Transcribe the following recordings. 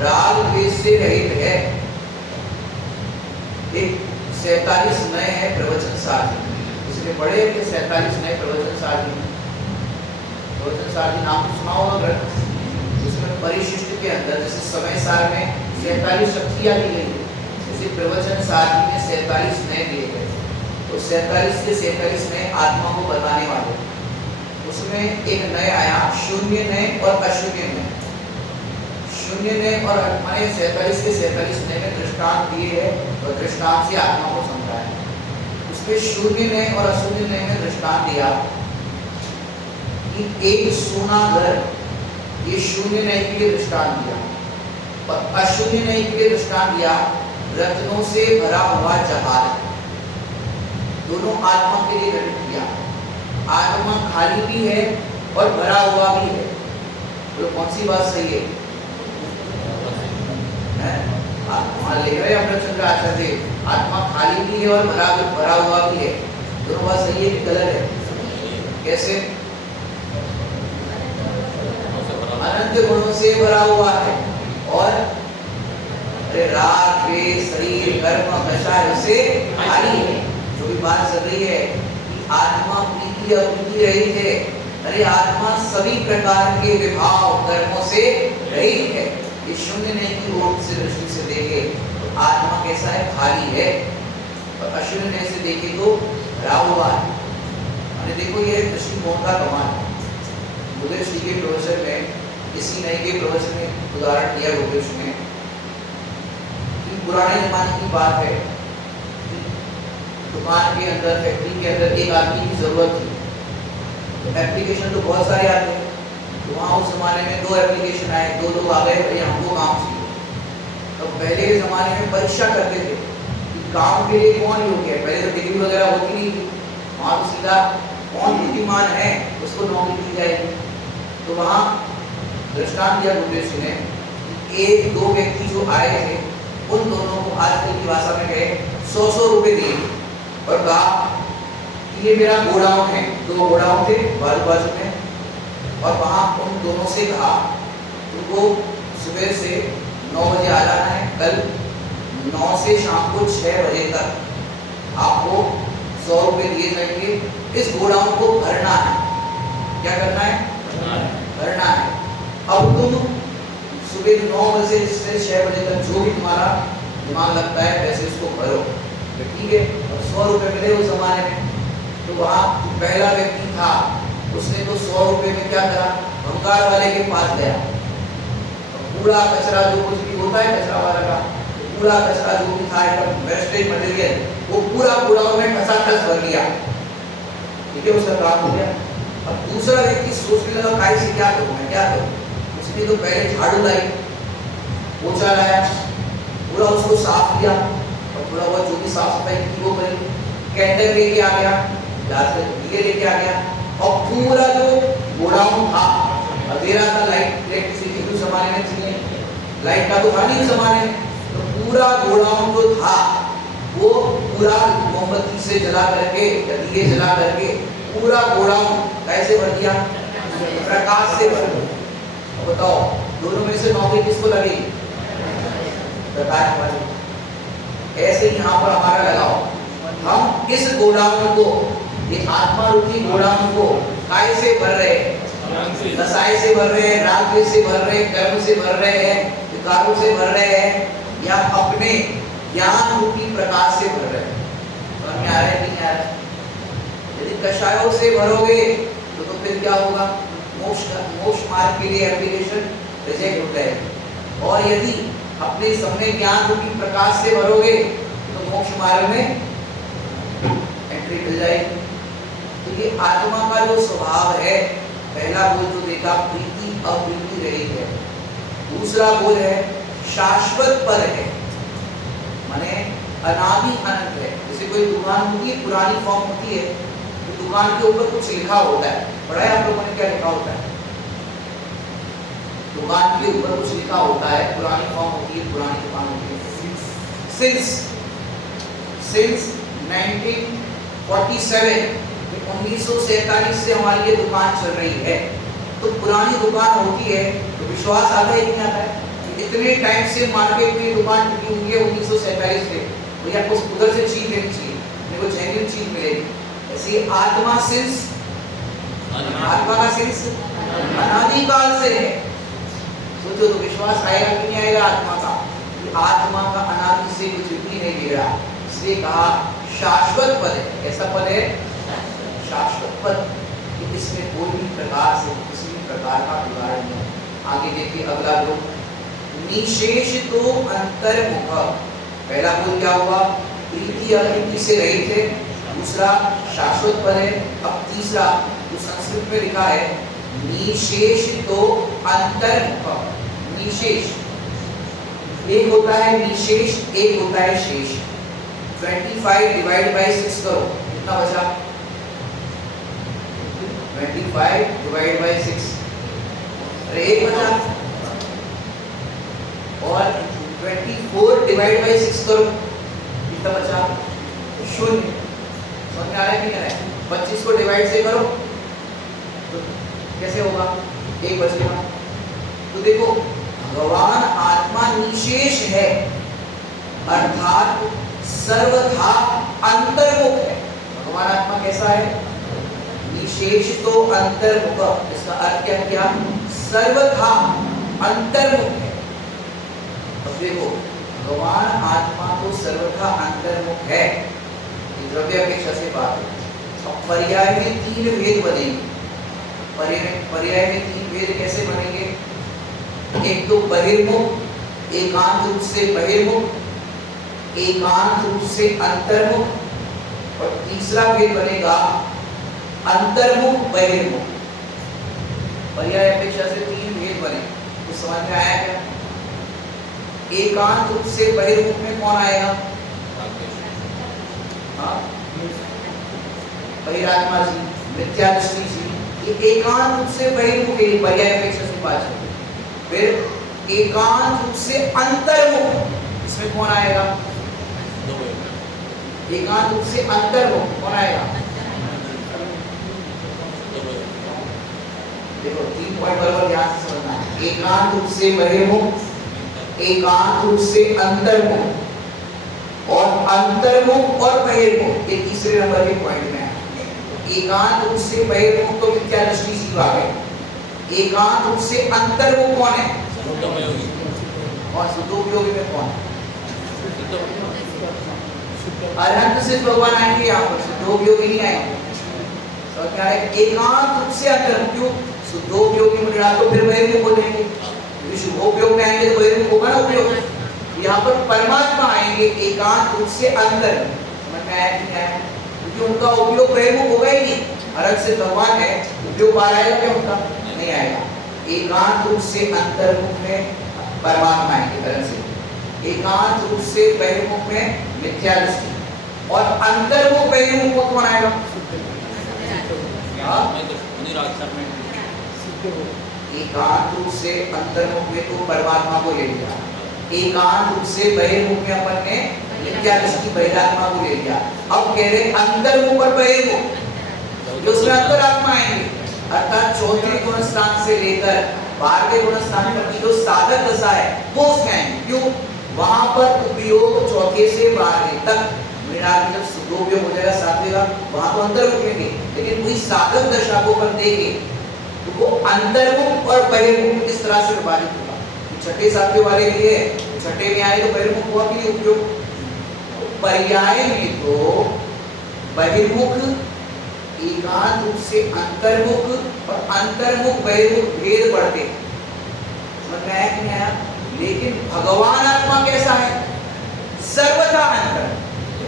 राग द्वेष से रहित है। एक 47 नए हैं प्रवचन सारथी, इसलिए बड़े के 47 नए प्रवचन सारथी। प्रवचन सारथी नाम तो सुना होगा ग्रंथ, जिसमें परिशिष्ट के अंदर जैसे समय सार में 47 शक्तियां दी गई है, इसी प्रवचन सारथी में 47 नए दिए गए। तो 47 के 47 नए आत्मा को बताने वाले, उसमें एक नए आया शून्य नए और अशून्य नए। शून्य नए और माने 47 के 47 नए में दृष्टांत दिए है और दृष्टांत से आत्मा को समझाया। उसमें शून्य नए और अशून्य नए में दृष्टांत दिया कि एक सोना घर, ये शून्य नए के लिए दृष्टांत दिया, और अशून्य नए के लिए दृष्टांत दिया रत्नों से भरा हुआ जहाज। दोनों आत्मा के लिए घटित किया। आत्मा खाली भी है और भरा हुआ भी है, तो कौन सी बात सही है? आत्मा लिख रहे हैं चंद्र आचार्य, आत्मा खाली भी है और भरा हुआ भी है, दोनों बात सही है कि गलत है? कैसे? अनंत गुणों से भरा हुआ है और राग द्वेष शरीर कर्म कषाय से खाली है। जो भी बात चल रही है कि आत्मा प्रीति अप्रीति रहित है, अरे आत्मा सभी प्रकार के विभाव कर्मों से रहित है। ये शून्य नहीं की ओर से दृष्टि से देखे तो आत्मा कैसा है? खाली है। और अशून्य नहीं से देखे तो भरा हुआ है। अरे देखो ये दृष्टिकोण का कमाल है। बुद्धेश जी के प्रवचन में, इसी नए के प्रवचन में उदाहरण दिया बुद्धेश ने, पुराने जमाने की बात है, दुकान के अंदर फैक्ट्री के अंदर एक आदमी की जरूरत थी, तो एप्लीकेशन तो बहुत सारे आते हैं, तो वहाँ उस जमाने में 2 एप्लीकेशन आए, 2 लोग आ गए, भैया हमको काम चाहिए। तो पहले के जमाने में परीक्षा करते थे कि काम के लिए कौन योग्य है। पहले तो डिग्री वगैरह होती नहीं थी, वहाँ तो सीधा कौन बुद्धिमान है उसको नौकरी दी जाएगी। तो वहाँ दृष्टांत दिया बुद्धेश ने, 1-2 व्यक्ति जो आए थे उन दोनों को आजकल की भाषा में कहे 100-100 रुपए दिए और कहा कि ये मेरा गोडाउन है। 2 गोडाउन थे बाजू में, और वहाँ उन दोनों से कहा तुमको सुबह से 9 बजे आ जाना है, कल 9 से शाम को 6 बजे तक आपको 100 रुपए दिए जाएंगे। इस गोडाउन को भरना है। क्या करना है? भरना है। अब तुम सुबह 9 बजे से 6 बजे तक जो भी तुम्हारा दिमाग लगता है वैसे उसको भरो, ठीक है? और 100 रुपए मिले उस जमाने में। तो वहाँ पहला व्यक्ति था, उसने तो 100 रुपए में क्या करा? भंगार वाले के पास गया, कूड़ा कचरा जो कुछ भी होता है कचरा वाला का, कूड़ा कचरा जो भी था एकदम वेस्टेज मटेरियल, वो पूरा गोडाउन में ठसाठस भर लिया। ठीक है, उसका काम हो गया। अब दूसरा व्यक्ति सोचने लगा भाई से क्या करूँ मैं, क्या करूँ? उसने तो पहले झाड़ू लाई, पोछा लाया, पूरा उसको साफ किया और थोड़ा बहुत जो भी साफ सफाई की वो करी, कैंडल लेके आ गया, दिए लेके आ गया, और पूरा जो गोडाउन था अंधेरा था, लाइट इलेक्ट्रिसिटी उस जमाने में थी, लाइट का तो था नहीं उस जमाने में, तो पूरा गोडाउन जो था वो पूरा मोमबत्ती से जला करके या दिए जला करके पूरा गोडाउन कैसे भर दिया? प्रकाश से भर दिया। बताओ दोनों में से नौकरी किसको लगेगी? प्रकाश वाली। ऐसे यहाँ पर हमारा लगाओ, हम इस गोडाउन को, ये आत्मा रूपी गोडाउन को काय से भर रहे हैं? रसाय से भर रहे हैं, राग से भर रहे हैं, कर्म से भर रहे हैं, विकारों से भर रहे हैं, या अपने ज्ञान रूपी प्रकाश से भर रहे हैं? समझ में आ रहा है नहीं आ रहा है? यदि कषायों से भरोगे तो फिर क्या होगा? मोक्ष मार्ग के लिए एप्लीकेशन रिजेक्ट हो जाएगी। और यदि अपने समय ज्ञान रूपी प्रकाश से भरोगे तो मोक्ष मार्ग में एंट्री मिल जाएगी। तो ये आत्मा का जो स्वभाव है, पहला बोल जो देखा प्रीति अप्रीति रहित है, दूसरा बोल है शाश्वत पर है, माने अनादि अनंत है। जैसे कोई दुकान होती है, पुरानी फॉर्म होती है, तो दुकान के ऊपर कुछ लिखा होता है, पढ़ा है आप लोगों ने? क्या लिखा होता है? दुकान के ऊपर कुछ लिखा होता है, पुरानी फॉर्म होती है, पुरानी दुकान होती है। सिंस 1947 1947 से हमारी ये दुकान चल रही है, तो पुरानी दुकान होती है तो विश्वास आता है कि नहीं आता है? इतने टाइम से मार्केट में दुकान टिकी हुई है 1947 से, भैया आपको उधर से चीज लेनी चाहिए, मेरे को जेन्युइन चीज मिलेगी। ऐसी आत्मा सिंस, आत्मा का सिंस अनादिकाल से है। सोचो तो विश्वास आएगा कि नहीं आएगा आत्मा का, कि आत्मा का अनादि से कुछ भी नहीं गिरा। इसलिए कहा शाश्वत पद है। ऐसा पद है शाश्वत पद, कि इसमें कोई भी प्रकार से किसी भी प्रकार का बिगाड़ नहीं। आगे देखिए अगला ग्रुप, निशेष तो अंतर्मुख। पहला बोल क्या हुआ, प्रीति अप्रीति से रहित है। दूसरा शाश्वत पद है। अब तीसरा जो संस्कृत में लिखा है निशेष तो अंतर्मुख। निशेष एक होता है निशेष, एक होता है शेष। 25 डिवाइड बाय 6 करो, कितना बचा? 25 डिवाइड बाय 6, अरे एक बचा। और 24 डिवाइड बाय 6 करो, कितना बचा? 0। समझ में आ रहा है कि नहीं आ रहा है? 25 को डिवाइड से करो तो कैसे होगा? 1 बचेगा। तो देखो भगवान आत्मा निशेष है, अर्थात सर्वथा अंतर्मुख है। भगवान आत्मा कैसा है? निशेष तो अंतर्मुख। इसका अर्थ क्या किया? सर्वथा अंतर्मुख है। अब देखो भगवान आत्मा तो सर्वथा अंतर्मुख है, द्रव्य अपेक्षा से बात है। अब पर्याय में 3 भेद बनेंगे। पर्याय में 3 भेद कैसे बनेंगे? एक तो बहिर्मुख, एकांत रूप से बहिर्मुख, एकांत रूप से अंतर्मुख, और तीसरा भेद बनेगा अंतर्मुख बहिर्मुख। पर्याय अपेक्षा से 3 भेद बने, तो समझ में आया क्या? एकांत रूप से बहिर्मुख में कौन आएगा? हाँ, बहिरात्मा जी, मिथ्या दृष्टि जी, ये एकांत रूप से बहिर्मुख है, पर्याय अपेक्षा से 5। फिर एकांत रूप से अंतर्मुख, इसमें कौन आएगा? एकांत रूप से अंतर्मुख कौन आएगा? देखो 3 पॉइंट बराबर ध्यान से समझना है। एकांत रूप से बहिर्मुख, एकांत रूप से अंतर्मुख, और अंतर्मुख और बहिर्मुख, ये तीसरे नंबर के पॉइंट में है। एकांत रूप से बहिर्मुख तो मिथ्या दृष्टि जीव आ गए। एकांत रूप से अंतर्मुख कौन है? कौन? शुद्धोपयोगी में कौन? अरहंत से भगवान आएंगे यहाँ पर, शुद्धोपयोगी नहीं आएंगे। तो क्या है? एकांत रूप से अंतर्मुख। क्यों? शुद्धोपयोगी में तो फिर बहिर्मुख हो जाएंगे, शुद्धोपयोग में आएंगे तो बहिर्मुख होगा ना उपयोग। यहाँ पर परमात्मा आएंगे एकांत रूप से अंतर। समझ में आया कि क्या है? क्योंकि उनका उपयोग बहिर्मुख होगा ही नहीं। अलग से भगवान है, उपयोग बाहर आएगा क्या उनका? नहीं आएगा। एकांत रूप से अंतर्मुख में परमात्मा आएंगे तरह से, एकांत रूप से बहिर्मुख में मिथ्या दृष्टि, और अंतर्मुख बहिर्मुख में कौन आएगा? एकांत रूप से अंतर्मुख में तो परमात्मा को ले लिया, एकांत रूप से बहिर्मुख में अपन ने मिथ्या दृष्टि बहिरात्मा को ले लिया। अब कह रहे अंतर्मुख और बहिर्मुख, जो उसमें अंतरात्मा आएंगे, अर्थात चौथे गुण स्थान से लेकर 12वें गुण स्थान तक की जो साधक दशा है वो उसमें आएंगे। क्यों? वहां पर उपयोग चौथे से 12वें तक, मृणाल जब शुद्धोपयोग हो जाएगा 7वें का, वहां तो अंतर्मुख लेंगे, लेकिन कोई साधक दशा को अपन देखें तो वो अंतर्मुख और बहिर्मुख इस तरह से विभाजित होगा। छठे 7वें वाले के लिए छठे में आए तो बहिर्मुख हुआ कि नहीं उपयोग? पर्याय में तो बहिर्मुख एकांत रूप से अंतर्मुख और अंतर्मुख बहिर्मुख भेद पढ़ते। समझ में आया कि नहीं आया? लेकिन भगवान आत्मा कैसा है? सर्वथा अंतर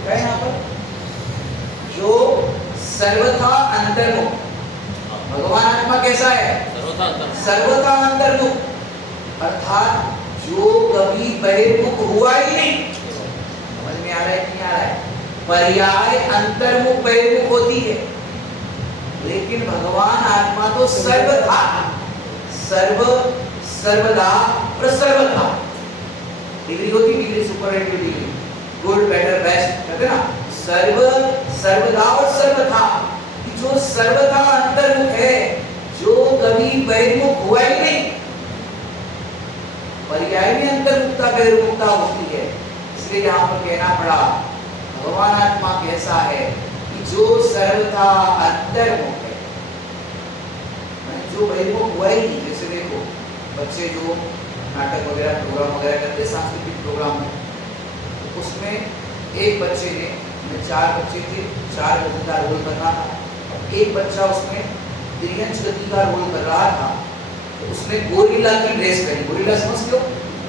है यहाँ पर, जो सर्वथा अंतर्मुख। भगवान आत्मा कैसा है? सर्वथा अंतर्मुख, अर्थात जो कभी बहिर्मुख हुआ ही नहीं। समझ में आ रहा है कि नहीं आ रहा है? पर्याय अंतर्मुख बहिर्मुख होती है, लेकिन भगवान आत्मा तो सर्वथा, सर्व, सर्वदा और सर्वथा। डिग्री होती, degree superlative degree, good, better, best, कहते ना, सर्व, सर्वदा और सर्वथा। जो सर्वथा अंतर्मुख है, जो कभी बहिर्मुख हुआ ही नहीं, पर्याय में अंतर्मुखता बहिर्मुखता होती है। इसलिए यहाँ पर कहना पड़ा भगवान आत्मा कैसा है कि जो सर्वथा अंतर्मुख है, जो बहिर्मुख हुआ ही नहीं। जैसे देखो बच्चे जो नाटक वगैरह प्रोग्राम वगैरह करते, सांस्कृतिक प्रोग्राम में, तो उसमें एक बच्चे ने 4 बच्चे थे, 4 गति का रोल करना था। एक बच्चा उसमें त्रियंश गति का रोल कर रहा था, तो उसने गोरिल्ला की ड्रेस पहनी। गोरिल्ला समझते हो,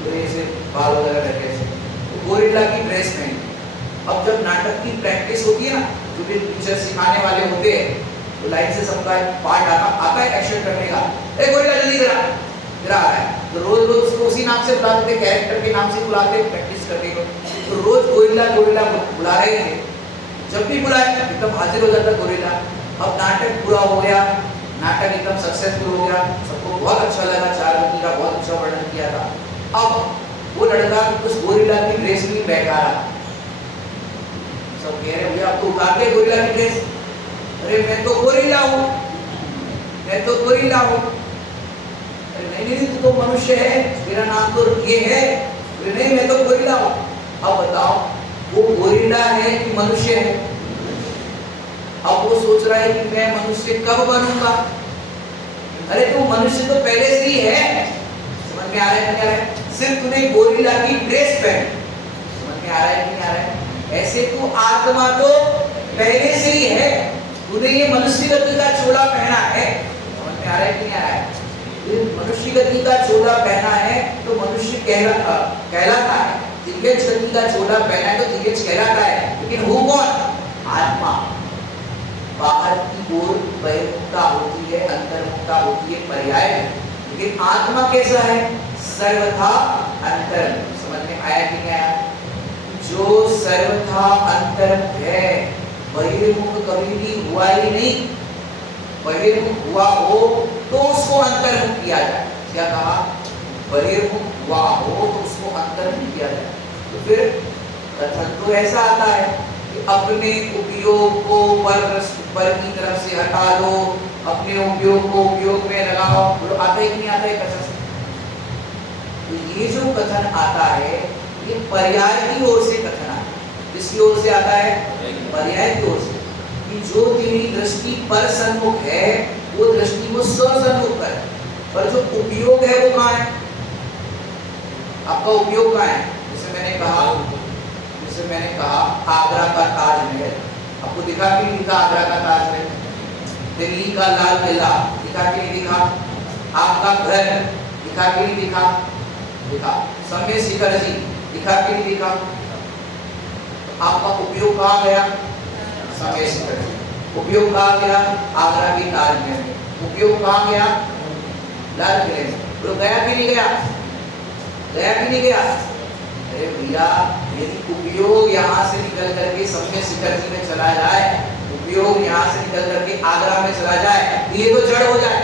जैसे बाल वगैरह रखे थे, तो गोरिल्ला की ड्रेस पहनी। अब जब नाटक की प्रैक्टिस होती है ना, जो भी टीचर सिखाने वाले होते हैं, तो लाइन से सबका पार्ट आता है एक्शन करने का। ए गोरिल्ला जल्दी करा, गिरा है। तो रोज रोज उसको उसी नाम से बुलाते थे, कैरेक्टर के नाम से बुलाते प्रैक्टिस करने को। तो रोज गोरिल्ला गोरिल्ला बुला रहे थे। जब भी बुलाए एकदम हाजिर हो जाता गोरिल्ला। अब नाटक पूरा हो गया, नाटक एकदम सक्सेसफुल हो गया, सबको बहुत अच्छा लगा, 4 गति का बहुत अच्छा वर्णन किया था। अब वो लड़का उस गोरिल्ला की ड्रेस में बैठा रहा। सब कह रहे भैया अब तो उतार दे गोरिल्ला की ड्रेस। अरे मैं तो गोरिल्ला हूँ, मैं तो गोरिल्ला हूँ। अरे नहीं, तू तो मनुष्य है, तेरा नाम तो ये है। अरे नहीं, मैं तो गोरिल्ला हूँ। अब बताओ वो गोरिल्ला है कि मनुष्य है? अब वो सोच रहा है कि मैं मनुष्य कब बनूंगा। अरे तू मनुष्य तो पहले से ही है। समझ में आ रहा है कि नहीं आ रहा है? सिर्फ तूने गोरिल्ला की ड्रेस पहनी। समझ में आ रहा है कि नहीं आ रहा है? ऐसे तू आत्मा तो पहले से ही है, तूने ये मनुष्य गति का चोला पहना है। समझ में आ रहा है कि नहीं आ रहा है? मनुष्य गति का चोला पहना है तो मनुष्य कहलाता है। दिव्यज गति का चोला पहना है तो दिव्यज कहलाता है। लेकिन वो कौन? आत्मा। बाहर की ओर बहिर्मुखता होती है, अंतर्मुखता होती है पर्याय में। लेकिन आत्मा कैसा है? सर्वथा अंतर्मुख। समझ में आया कि नहीं आया? जो सर्वथा अंतर्मुख है, बहिर्मुख कभी भी हुआ ही नहीं। बहिर्मुख हुआ हो तो उसको अंतर्मुख किया जाए। क्या कहा? बहिर्मुख हुआ हो तो उसको अंतर्मुख किया जाए। तो फिर कथन तो ऐसा आता है कि अपने उपयोग को पर की तरफ से हटा लो, अपने उपयोग को उपयोग में लगाओ। तो आता है कि नहीं आता है कथन? तो ये जो कथन आता है ये पर्याय की ओर से कथन आता है। किसकी ओर से आता है? पर्याय की ओर से। कि जो तेरी दृष्टि पर सन्मुख है वो दृष्टि को स्वसन्मुख कर, पर जो उपयोग है वो कहाँ है? आपका उपयोग कहाँ है? जैसे मैंने कहा आगरा का ताजमहल, आपको दिखा कि नहीं दिखा? आगरा का ताजमहल, दिल्ली का लाल किला दिखा कि नहीं दिखा? आपका घर दिखा कि नहीं दिखा? दिखा। समय शिखर जी दिखा कि नहीं दिखा? तो आपका उपयोग कहाँ गया? समय शिखर जी। उपयोग कहाँ गया? आगरा की ताजमहल में। उपयोग कहाँ गया? लाल किले में। तो गया कि नहीं गया? गया कि नहीं गया? अरे भैया यदि उपयोग यहाँ से निकल करके समय शिखर जी में चला जाए, उपयोग यहाँ से निकल करके आगरा में चला जाए, तो ये तो जड़ हो जाए।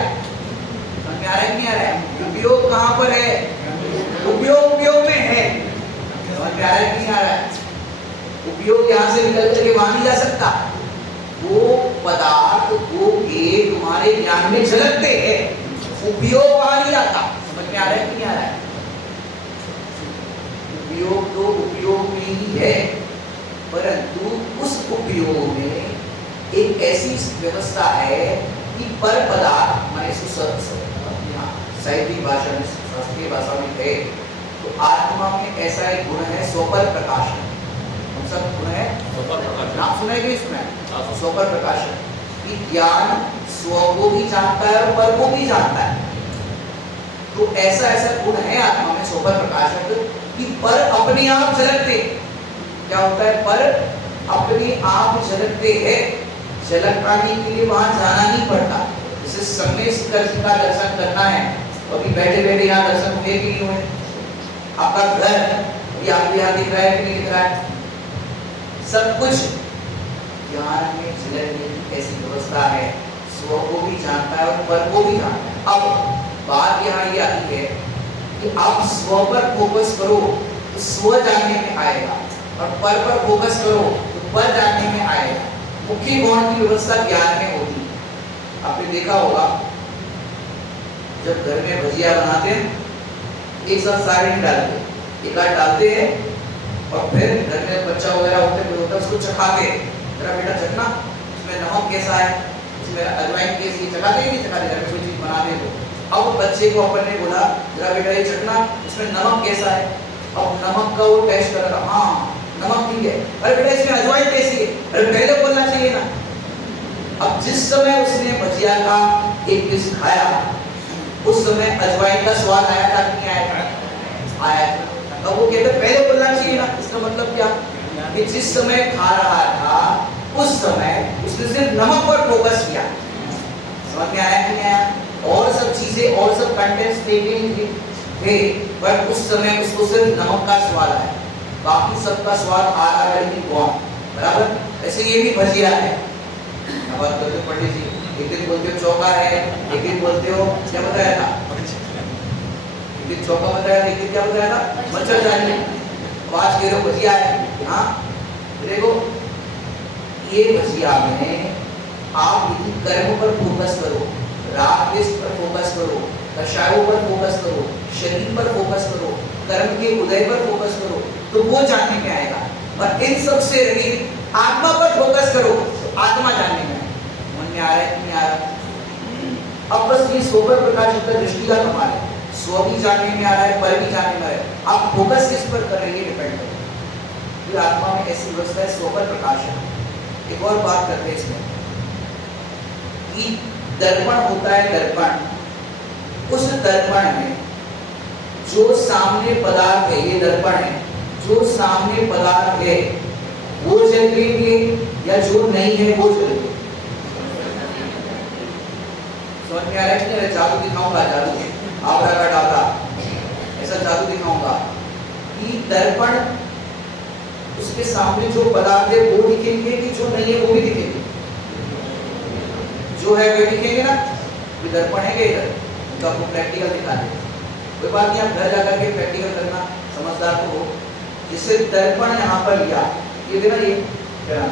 समझ में आ रहा है कि नहीं आ रहा है? उपयोग कहाँ पर है? उपयोग में है। समझ में आ रहा है कि नहीं आ रहा है? उपयोग यहाँ से निकल करके वहां नहीं जा सकता। वो पदार्थ वो तुम्हारे ज्ञान में झलकते हैं, उपयोग वहां नहीं जाता। समझ में आ रहा है कि नहीं आ रहा है? उपयोग तो उपयोग में ही है, परंतु उस उपयोग में एक ऐसी व्यवस्था है कि पर पदार्थ माने साहित्यिक भाषा में, शास्त्रीय भाषा में है तो आत्मा में ऐसा एक गुण है स्वपर प्रकाशन। हम सब गुण है स्वपर प्रकाशन। नाम सुना है कि सुना है? स्वपर प्रकाशन कि ज्ञान स्व को भी जानता है और पर को भी जानता है। तो ऐसा गुण है आत्मा में स्वपर प्रकाशक कि पर अपने आप झलकते। क्या होता है? पर अपने आप झलकते हैं। झलक पाने के लिए वहां जाना नहीं पड़ता। जैसे समय शिखर जी का दर्शन करना है, अभी बैठे बैठे यहाँ दर्शन हुए कि नहीं हुए? आपका घर अभी आपको यहाँ दिख रहा है कि नहीं दिख रहा है? सब कुछ ज्ञान में झलकने की ऐसी व्यवस्था है। स्व को भी जानता है और पर को भी जानता है। अब बात यहाँ ये आती है कि आप स्व पर फोकस करो तो स्व जानने में आएगा, और पर फोकस करो तो पर जानने में आएगा। मुख्य गौण की व्यवस्था ज्ञान में होती है। आपने देखा होगा जब घर में भजिया बनाते हैं, एक साथ सारे नहीं डालते, एक आध डालते हैं और फिर घर में बच्चा वगैरह होता है उसको चखा के, जरा बेटा चखना इसमें नमक कैसा है, इसमें अजवाइन कैसी है, चखाते ही नहीं चखाते, घर में कोई चीज बनाते तो। अब बच्चे को अपन ने बोला जरा बेटा ये चखना इसमें नमक कैसा है, अब नमक का वो टेस्ट कर रहा, हाँ नमक ठीक है, अरे बेटा इसमें अजवाइन कैसी है, अरे पहले बोलना चाहिए ना। अब जिस समय उसने भजिया का एक पीस खाया उस समय अजवाइन का स्वाद आया था कि नहीं आया था? आया था। अब वो कहते पहले बोलना चाहिए ना, इसका मतलब क्या कि जिस समय खा रहा था उस समय उसने सिर्फ नमक पर फोकस किया। समझ में आया कि नहीं आया? और सब चीजें और सब कंटेंट्स थे पर उस समय उसको सिर्फ नमक का स्वाद आया, बाकी सबका स्वाद आ रहा है नहीं हुआ। बराबर ऐसे ये भी भजिया है। अब बात करते पंडित जी, एक दिन बोलते हो चौका है, एक दिन बोलते हो क्या बताया था, एक दिन चौका बताया था, एक दिन क्या बताया था मच्छर जाने, आज कह रहे हो भजिया है। हाँ देखो ये भजिया में आप यदि कर्म पर फोकस करो, राग द्वेष पर फोकस करो, कषायों पर फोकस करो, शरीर पर फोकस करो, कर्म के उदय पर फोकस करो तो वो जानने में आएगा। और इन सब से रहित आत्मा पर फोकस करो तो आत्मा जानने में आएगा। मन में आ रहा है कि नहीं आ रहा? अब बस ये सोबर प्रकाश का दृष्टि का कमाल है, स्व भी जानने में आ रहा है, पर भी जानने में आ रहा है। आप फोकस किस पर कर रहे हैं डिपेंड करता है। आत्मा में ऐसी व्यवस्था है, स्व पर प्रकाश है। एक और बात करते हैं इसमें कि दर्पण होता है, दर्पण, उस दर्पण में जो सामने पदार्थ है, ये दर्पण है, जो सामने पदार्थ है वो जलेंगे या जो नहीं है वो जलेंगे। समझ में आ रहा है कि नहीं? जादू दिखाऊंगा, जादू आवरा का डाला ऐसा जादू दिखाऊंगा कि दर्पण उसके सामने जो पदार्थ है वो दिखेंगे कि जो नहीं है वो भी दिखेंगे। जो है वो दिखेंगे ना, ये दर्पण है क्या इधर, उनका आपको प्रैक्टिकल दिखा दे। कोई बात नहीं, आप घर जाकर के प्रैक्टिकल करना, समझदार तो हो। जिससे दर्पण यहाँ पर लिया, ये देखना ये क्या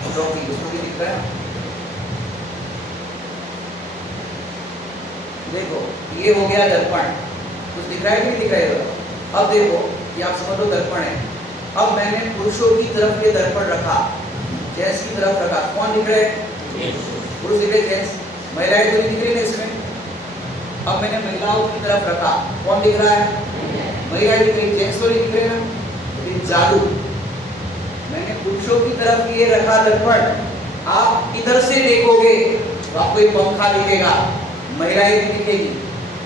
उसमें भी दिख रहा है, देखो ये हो गया दर्पण, कुछ दिख रहा है कि नहीं दिख रहा है? अब देखो ये आप समझ लो दर्पण है। अब मैंने पुरुषों की तरफ ये दर्पण रखा, जेंट्स की तरफ रखा, कौन दिख रहे हैं? पुरुष दिख रहे, जेंट्स, महिलाएं तो नहीं दिख रही ना इसमें। अब मैंने महिलाओं की तरफ रखा, कौन दिख रहा है? महिलाएं दिख रही, जेंट्स तो नहीं दिख रहे ना। ये जादू, मैंने पुरुषों की तरफ ये रखा दर्पण, आप इधर से देखोगे तो आपको एक पंखा दिखेगा, महिलाएं भी दिखेगी।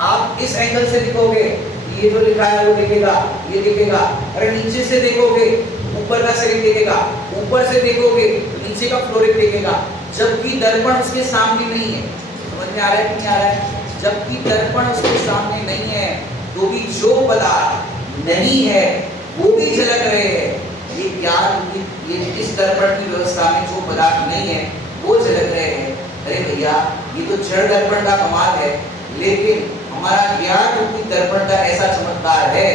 आप इस एंगल से देखोगे, ये जो लिखा है वो दिखेगा, ये दिखेगा। अरे नीचे से देखोगे ऊपर का शरीर दिखेगा, ऊपर से देखोगे तो नीचे का फ्लोरिक दिखेगा, जबकि दर्पण उसके सामने नहीं है। समझ में आ रहा है कि नहीं आ रहा है? जबकि दर्पण उसके सामने नहीं है तो भी जो पदार्थ नहीं है वो भी झलक रहे हैं। ये ज्ञान, ये इस दर्पण की व्यवस्था में जो पदार्थ नहीं है वो झलक रहे हैं। अरे भैया ये तो जड़ दर्पण का कमाल है, लेकिन हमारा ज्ञान रूपी दर्पण का ऐसा चमत्कार है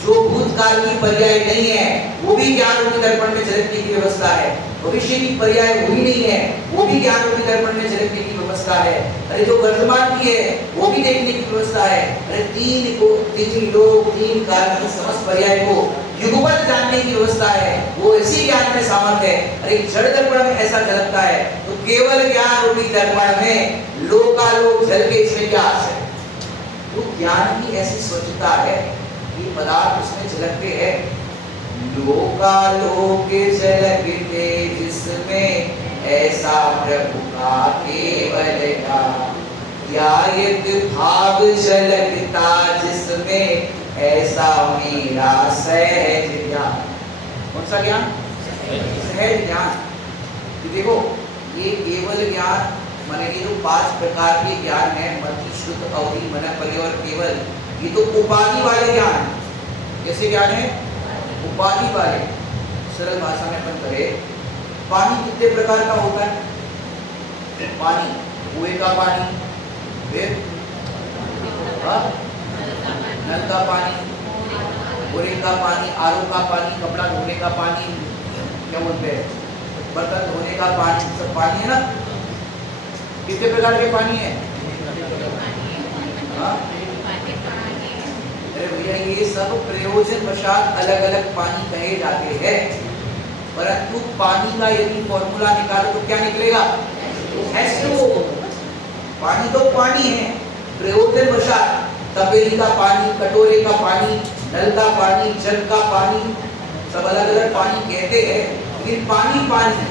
जो भूतकाल की पर्याय नहीं है वो भी ज्ञान रूपी दर्पण में झलकने की व्यवस्था है, भविष्य की पर्याय वो भी नहीं है वो भी ज्ञान रूपी दर्पण में झलकने की व्यवस्था है। अरे जो वर्तमान की है वो भी देखने की व्यवस्था है। अरे तीन लोग, तीन काल की समस्त पर्याय को युगपत जानने की व्यवस्था है, वो इसी ज्ञान में सामर्थ्य है। अरे जड़ दर्पण में ऐसा झलकता है तो केवल ज्ञान रूपी दर्पण में लोकालोक झलके, इसमें क्या आशय? तो ज्ञान की ऐसी स्वच्छता है, ये पदार्थ उसमें झलकते हैं। लोकालोक झलकते जिसमें ऐसा प्रभु का केवल ज्ञायत भाव झलकता जिसमें ऐसा मेरा सहज ज्ञान। कौन सा ज्ञान? सहज ज्ञान। देखो ये केवल ज्ञान माने ये जो 5 प्रकार के ज्ञान है, मति, शुद्ध, अवधि, मन, परि और केवल, ये तो उपाधि वाले ज्ञान। कैसे ज्ञान है? उपाधि वाले। सरल भाषा में अपन करें, पानी कितने प्रकार का होता है? पानी, कुएं का पानी, फिर नल का पानी, बोरिंग का पानी, आरओ का पानी, कपड़ा धोने का पानी, क्या बोलते हैं, बर्तन धोने का पानी, सब पानी है ना। कितने प्रकार के पानी है? भैया ये सब प्रयोजन वशात अलग अलग पानी कहे जाते हैं, परंतु पानी का यदि फॉर्मूला निकालो तो क्या निकलेगा? H2O। पानी तो पानी है, प्रयोजन वशात तपेली का पानी, कटोरे का पानी, नल का पानी, जग का पानी, सब अलग अलग पानी कहते हैं, लेकिन पानी पानी।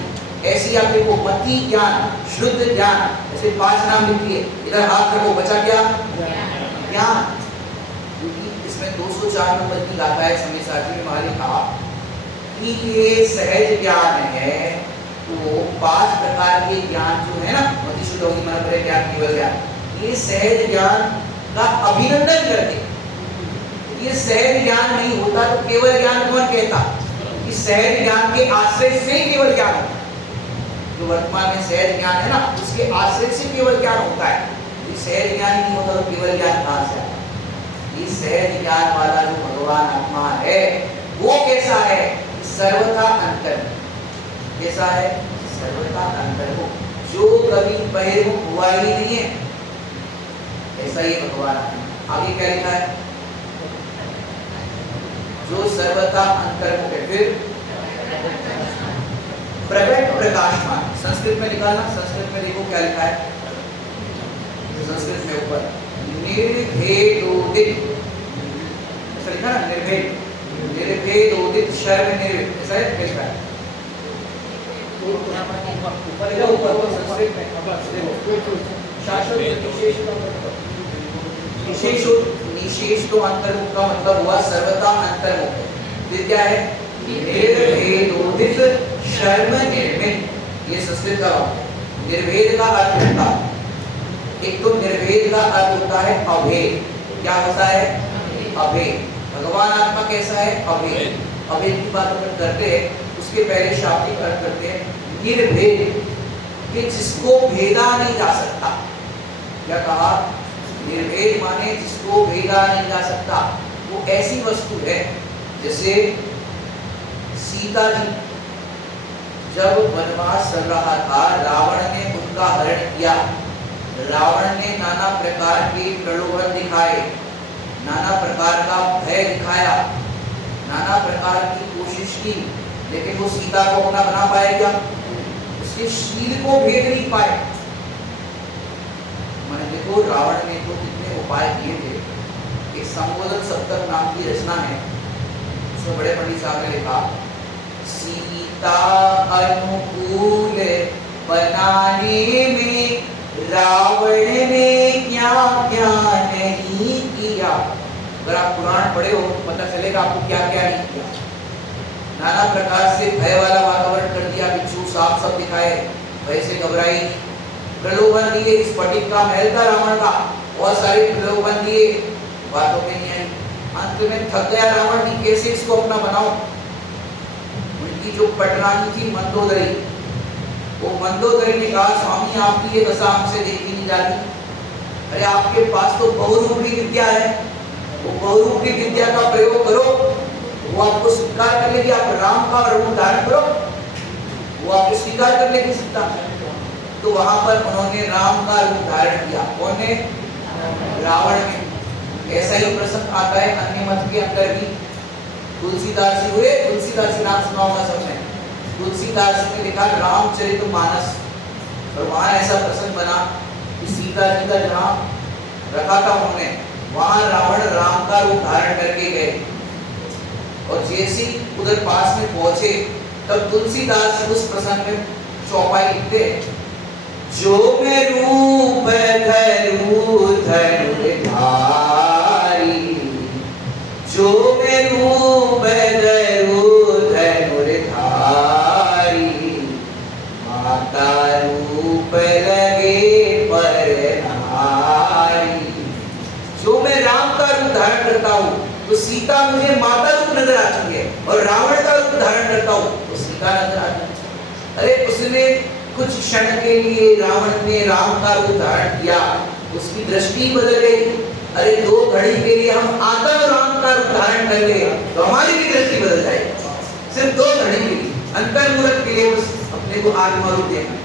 ऐसी आप देखो मति ज्ञान, शुद्ध ज्ञान, ऐसे 5 नाम लिखी है, इधर हाथ रखो, बचा क्या? ज्ञान। क्योंकि इसमें 204 नंबर की गाथा है समय सारणी में हमारे कहा कि ये सहज ज्ञान है, तो 5 प्रकार के ज्ञान जो है ना, मति शुद्ध होगी, मन परे ज्ञान, केवल ज्ञान, ये सहज ज्ञान का अभिनंदन करते। ये सहज ज्ञान नहीं होता तो केवल ज्ञान कौन कहता? कि सहज ज्ञान के आश्रय से केवल ज्ञान होता है। जो वर्तमान में सहज ज्ञान है ना, उसके आश्रय से केवल ज्ञान होता है। ये सहज ज्ञान नहीं होता तो केवल ज्ञान कहां से आता? ये सहज ज्ञान वाला जो भगवान आत्मा है वो कैसा है? सर्वथा अंतर्मुख। कैसा है? सर्वथा अंतर्मुख, जो कभी बहिर्मुख हुआ ही नहीं है, ऐसा ही भगवान आत्मा। आगे क्या लिखा है? जो सर्वथा अंतर्मुख है, फिर प्रकट प्रकाशमान। संस्कृत में निकालना, संस्कृत में देखो क्या लिखा है, संस्कृत में ऊपर निर्भेदोदित, ऐसा लिखा ना, निर्भेद, निर्भेदोदित शर्व निर्भेद, ऐसा है लिखा है ऊपर या ऊपर संस्कृत में देखो, शाश्वत निशेष तो अंतर्मुख का मतलब हुआ सर्वथा अंतर्मुख। फिर क्या है? निर्भेदोदित शर्म निर्मित, ये संस्कृत का वाक्य। निर्भेद का अर्थ होता है, एक तो निर्भेद का अर्थ होता है अभेद। क्या होता है? अभेद। भगवान आत्मा कैसा है? अभेद। अभेद की बात अगर करते हैं उसके पहले शाब्दिक अर्थ करते हैं निर्भेद, कि जिसको भेदा नहीं जा सकता। क्या कहा? निर्भेद माने जिसको भेदा नहीं जा सकता। वो ऐसी वस्तु है जैसे सीता जी जब वनवास चल रहा था, रावण ने उनका हरण किया। रावण ने नाना प्रकार के प्रलोभन दिखाए, नाना प्रकार का भय दिखाया, नाना प्रकार की कोशिश की, लेकिन वो सीता को अपना बना पाएगा? उसके शील को भेद नहीं पाए। मैंने देखो रावण ने तो कितने उपाय किए थे। एक संबोधन सप्तक नाम की रचना है, उसमें बड़े पंडित साहब ने लिखा, सीता अनुकूल बनाने में रावण ने क्या क्या नहीं किया। अगर आप पुराण पढ़े हो तो पता चलेगा आपको क्या क्या नहीं किया। नाना प्रकार से भय वाला वातावरण कर दिया, बिच्छू सांप सब दिखाए, भय से घबराई, प्रलोभन दिए। स्फटिक का महल था रावण का, बहुत सारे प्रलोभन दिए, बातों में नहीं आई। अंत में थक गया रावण की कैसे इसको अपना बनाओ। उनकी जो पटरानी थी मंदोदरी, वो मंदोदरी ने कहा स्वामी आपकी ये दशा हमसे देखी नहीं जाती। अरे आपके पास तो बहुरूपी विद्या है, वो बहुरूपी विद्या का प्रयोग करो, वो आपको स्वीकार कर लेगी। आप राम का रूप धारण करो, वो आपको स्वीकार कर लेगी सीता। तो वहां पर उन्होंने राम का रूप धारण किया। कौन ने? रावण ने। ऐसा ही प्रसंग आता है अन्य मत के अंदर भी। तुलसीदास जी हुए, तुलसीदास नाम सुना होगा सबने। तुलसीदास ने लिखा रामचरितमानस, और वहां ऐसा प्रसंग बना कि सीता जी का जहाँ रखा था उन्होंने, वहां रावण राम का रूप धारण करके गए, और जैसे ही उधर पास में पहुंचे तब तुलसीदास उस प्रसंग में चौपाई लिखते, जो मैं रूप धरू धनुर्धारी, जो मैं रूप धरू धनुर्धारी, माता रूप लगे पर नारी। जो मैं राम का रूप धारण करता हूँ तो सीता मुझे माता रूप नजर आती है, और रावण का रूप धारण करता हूँ तो सीता नजर आती है। अरे उसने कुछ क्षण के लिए रावण ने राम का रूप धारण किया, उसकी दृष्टि बदल गई। अरे 2 घड़ी के लिए हम आत्म राम का रूप धारण कर ले तो हमारी भी दृष्टि बदल जाएगी। सिर्फ 2 घड़ी के लिए, अंतर्मुहूर्त के लिए बस अपने को आत्मा रूप देखना।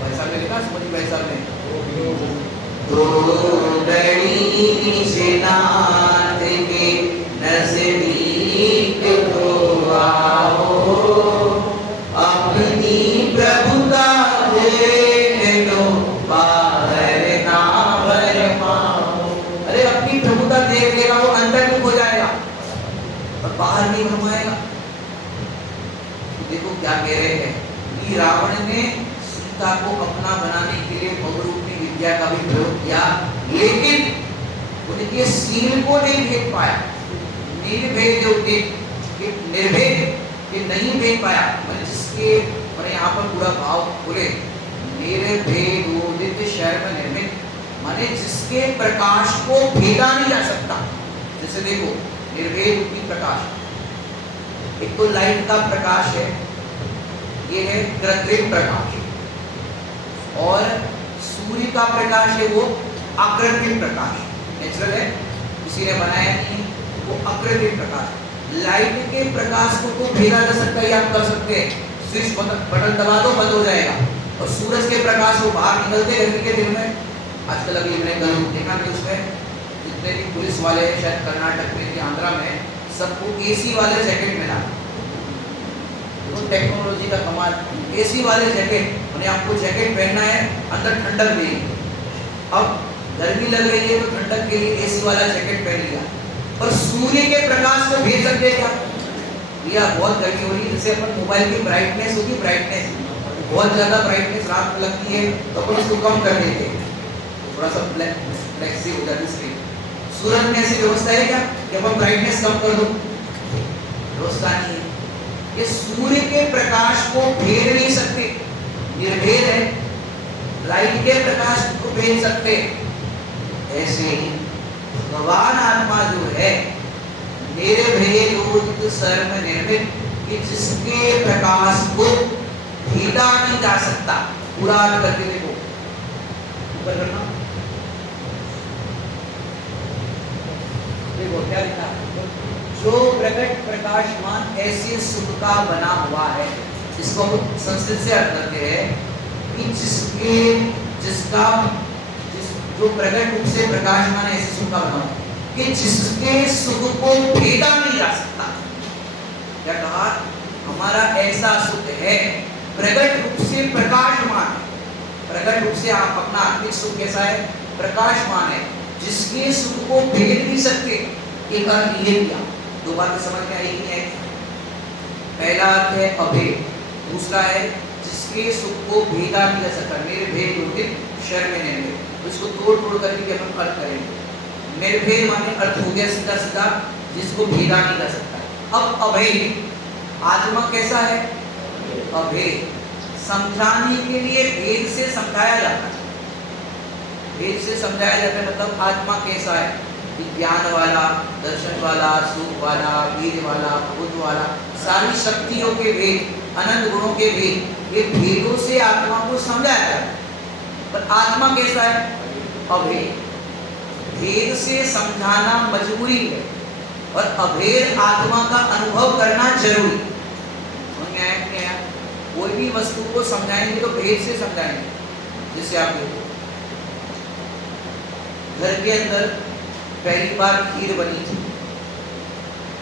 भाई साहब ने लिखा, समझ भाई साहब ने तो डरी से नाथ के नजदीक तो आओ, अपनी प्रभुता देख लो, बाहर ना भरमाओ। अरे अपनी प्रभुता देख लेगा वो अंतर्मुख हो जाएगा और बाहर नहीं भरमाएगा। देखो क्या कह रहे हैं कि रावण ने सीता को अपना बनाने के लिए बहुरूपी विद्या का भी प्रयोग किया, लेकिन उनके सील को नहीं भेद पाया। निर्भेद निर्भेद के नहीं भेद पाया, मैंने जिसके मैंने यहाँ पर पूरा भाव बोले, निर्भेद उदित शर्म निर्मित, माने जिसके प्रकाश को भेदा नहीं जा सकता। जैसे देखो निर्भेद उदित प्रकाश, एक तो लाइट का प्रकाश है, ये है कृत्रिम प्रकाश, और सूर्य का प्रकाश है वो अकृत्रिम प्रकाश, नेचुरल है, किसी ने बनाया नहीं, वो अकृत्रिम प्रकाश। लाइट के प्रकाश को तो भेदा जा सकता है, आप कर सकते हैं, स्विच बटन दबा दो बंद हो जाएगा। और सूरज के प्रकाश को बाहर निकलते गर्मी के दिन में, आजकल अभी मैंने कल देखा कि उसमें जितने भी पुलिस वाले हैं शायद कर्नाटक में या आंध्रा में, सबको एसी वाले जैकेट मिला। तो टेक्नोलॉजी का कमाल, एसी वाले जैकेट, उन्हें आपको जैकेट पहनना है, अंदर ठंडक भी। अब गर्मी लग रही है तो ठंडक के लिए एसी वाला जैकेट पहन लिया। और सूर्य के प्रकाश को भेज सकते हैं क्या? भैया बहुत गर्मी हो रही है, जैसे अपन मोबाइल की ब्राइटनेस होगी, ब्राइटनेस बहुत ज्यादा ब्राइटनेस रात में लगती है तो अपन उसको कम कर देते हैं, थोड़ा सा ब्लैक सी हो जाती स्क्रीन। सूरज में ऐसी व्यवस्था है क्या कि अपन ब्राइटनेस कम कर दो? व्यवस्था नहीं है। ये सूर्य के प्रकाश को भेद नहीं सकते, निर्भेद है, लाइट के प्रकाश को भेद सकते। ऐसे ही भगवान आत्मा जो है निर्भेद सर्व निर्मित, कि जिसके प्रकाश को भेदा नहीं जा सकता। पूरा करके देखो, ऊपर करना, देखो क्या लिखा, जो प्रकट प्रकाशमान ऐसे सुख का बना हुआ है। इसको हम संस्कृत से अर्थ करते हैं कि जिसके जिसका जो प्रकट रूप से प्रकाशमान ऐसे सुख का बना हुआ कि जिसके सुख को भेदा नहीं जा सकता। क्या कहा? हमारा ऐसा सुख है प्रकट रूप से प्रकाशमान, प्रकट रूप से आप अपना आत्मिक सुख कैसा है? प्रकाशमान है, जिसके सुख को भेद नहीं सकते। एक अर्थ ये किया, दो बातें समझ में आई है। पहला अर्थ है अभेद, दूसरा है जिसके सुख को भेदा नहीं जा सकता, निर्भेद उदित शर्म निर्भेद। इसको तोड़ तोड़ करके अपन अर्थ करेंगे। निर्भेद माने अर्थ हो गया सीधा सीधा, जिसको भेदा नहीं जा सकता। अब अभेद, आत्मा कैसा है? अभेद। समझाने के लिए भेद से समझाया जाता है, भेद से समझाया जाता है, मतलब आत्मा कैसा है? विज्ञान वाला, दर्शन वाला, सुख वाला, वीर वाला, बुद्ध वाला, सारी शक्तियों के भेद, अनंत गुणों के भेद, ये भेदों से आत्मा को समझाया जाता है। पर आत्मा कैसा है? अभेद। भेद से समझाना मजबूरी है और अभेद आत्मा का अनुभव करना जरूरी। कोई भी वस्तु को समझाएंगे तो भेद से समझाएंगे। जैसे आप देखो, घर के अंदर पहली बार खीर बनी थी,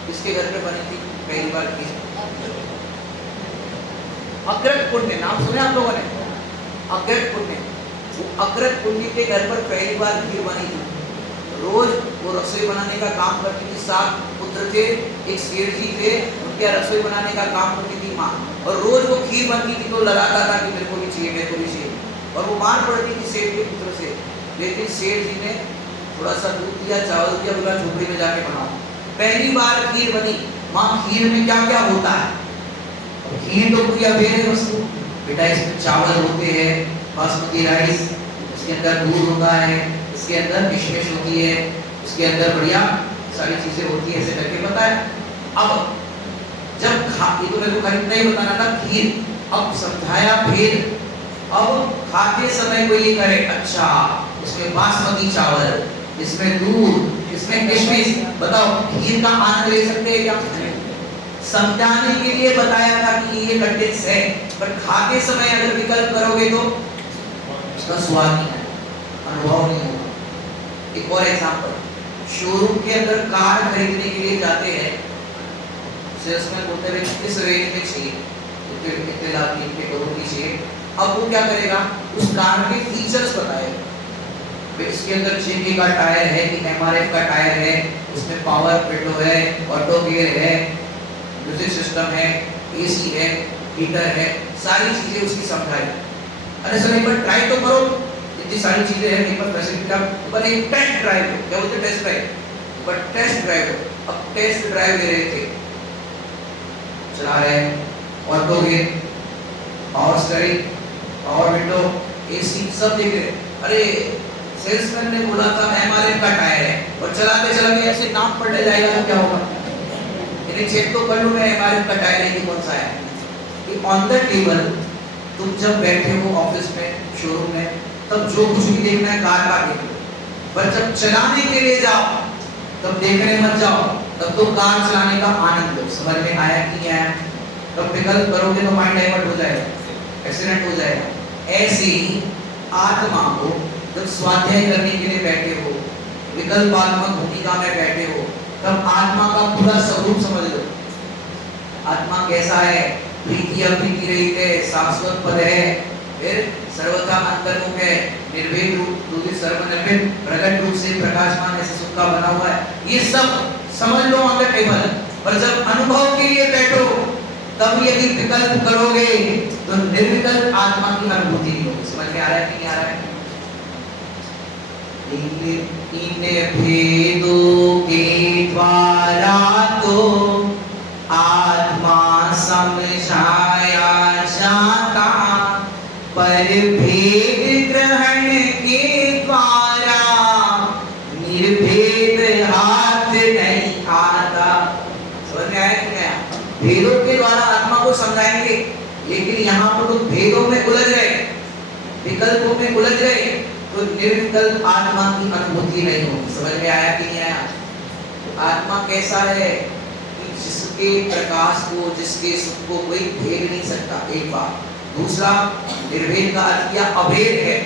किसके घर पे बनी थी पहली बार खीर? अग्रत पुण्य, नाम सुने आप लोगों ने? अग्रत पुण्य, वो अग्रत पुण्य के घर पर पहली बार खीर बनी थी। रोज वो रसोई बनाने का काम करती थी, 7 पुत्र थे, एक सेठ जी थे, उनके रसोई बनाने का काम करती थी माँ, और रोज वो खीर बनती थी तो लगाता था कि मेरे को भी चाहिए, मेरे को भी चाहिए, और वो मार पड़ती थी सेठ के पुत्र से। लेकिन सेठ जी ने थोड़ा सा दूध दिया, चावल दिया, बोला झोपड़ी में जाके बनाओ। पहली बार खीर बनी। माँ खीर में क्या क्या होता है? खीर तो पूरी अभेद वस्तु बेटा, इसमें चावल होते हैं, बासमती राइस, इसके अंदर दूध होता है, इसके अंदर किशमिश होती है, इसके अंदर बढ़िया सारी चीजें होती है, ऐसे करके बताया। अब जब ये तो मेरे को खरीदना ही बताना था खीर, अब समझाया भेद। अब खाते समय कोई ये करे, अच्छा इसमें बासमती चावल, इसमें दूध, इसमें किशमिश, बताओ खीर का आनंद ले सकते हैं क्या? समझाने के लिए बताया था कि ये कंटेंट्स है, पर खाते समय अगर विकल्प करोगे तो उसका स्वाद नहीं है, अनुभव नहीं होगा। एक और एग्जांपल, शोरूम के अंदर कार खरीदने के लिए जाते हैं, सेल्समैन बोलते हैं किस रेंज में चाहिए, कितने लाख की, कितने करोड़ की चाहिए। अब वो क्या करेगा, उस कार के फीचर्स बताएगा, इसके अंदर जेके का टायर है कि एमआरएफ का टायर है, इसमें पावर विंडो है, ऑटो गियर है, म्यूजिक सिस्टम है, एसी है, हीटर है, सारी चीजें उसकी समझाई। अरे सर एक बार ट्राई तो करो, इतनी सारी चीजें हैं मेरे पास फैसिलिटी का, पर एक टेस्ट ड्राइव, क्या बोलते हैं test drive, but test drive, अब टेस्ट ड्राइव ले रहे थे, चला रहे हैं, auto gear, power steering, power window, AC सब देख रहे। अरे सेल्समैन ने बोला था एमआरएफ का टायर है, और चलाते चलाते ऐसे नाम पढ़ने जाएगा तो क्या होगा, इन्हें चेक तो कर लूं मैं एमआरएफ का टायर है कि कौन सा है। कि ऑन द टेबल तुम जब बैठे हो ऑफिस में, शोरूम में, तब जो कुछ भी देखना है कार का देख लो, पर जब चलाने के लिए जाओ तब देखने मत जाओ, तब तो कार चलाने का आनंद लो। समझ में आया कि नहीं आया? तब विकल्प करोगे तो माइंड डाइवर्ट हो जाएगा, एक्सीडेंट हो जाएगा। ऐसे ही आत्मा को जब स्वाध्याय करने के लिए बैठे हो, विकल्पात्मक भूमिका में बैठे हो, तब आत्मा का पूरा स्वरूप समझ लो। आत्मा कैसा है, प्रीति अप्रीति रहित है, शाश्वत पद है, फिर सर्वथा अंतर्मुख है, निर्भेद रूप सर्वनिर्मित, प्रकट रूप से प्रकाशमान ऐसे सुख का बना हुआ है। ये सब समझ लो ऑन द टेबल। पर जब अनुभव के लिए बैठो, तब यदि विकल्प करोगे तो निर्विकल्प आत्मा की अनुभूति नहीं होगी। समझ में आ रहा है कि नहीं आ रहा है? इन भेदों के द्वारा तो आत्मा समझाया जाता, पर भेद ग्रहण के द्वारा निर्भेद हाथ नहीं आता। समझ में आया कि नहीं? भेदों के द्वारा आत्मा को समझाएंगे, लेकिन यहाँ पर तो भेदों में उलझ गए, विकल्पों में उलझ गए, तो निर्विकल्प आत्मा की अनुभूति नहीं होगी। समझ में आया कि नहीं आया? तो आत्मा कैसा है कि जिसके प्रकाश को, जिसके सुख को कोई भेद नहीं सकता, एक बात। दूसरा, निर्भेद का अर्थ क्या? अभेद है।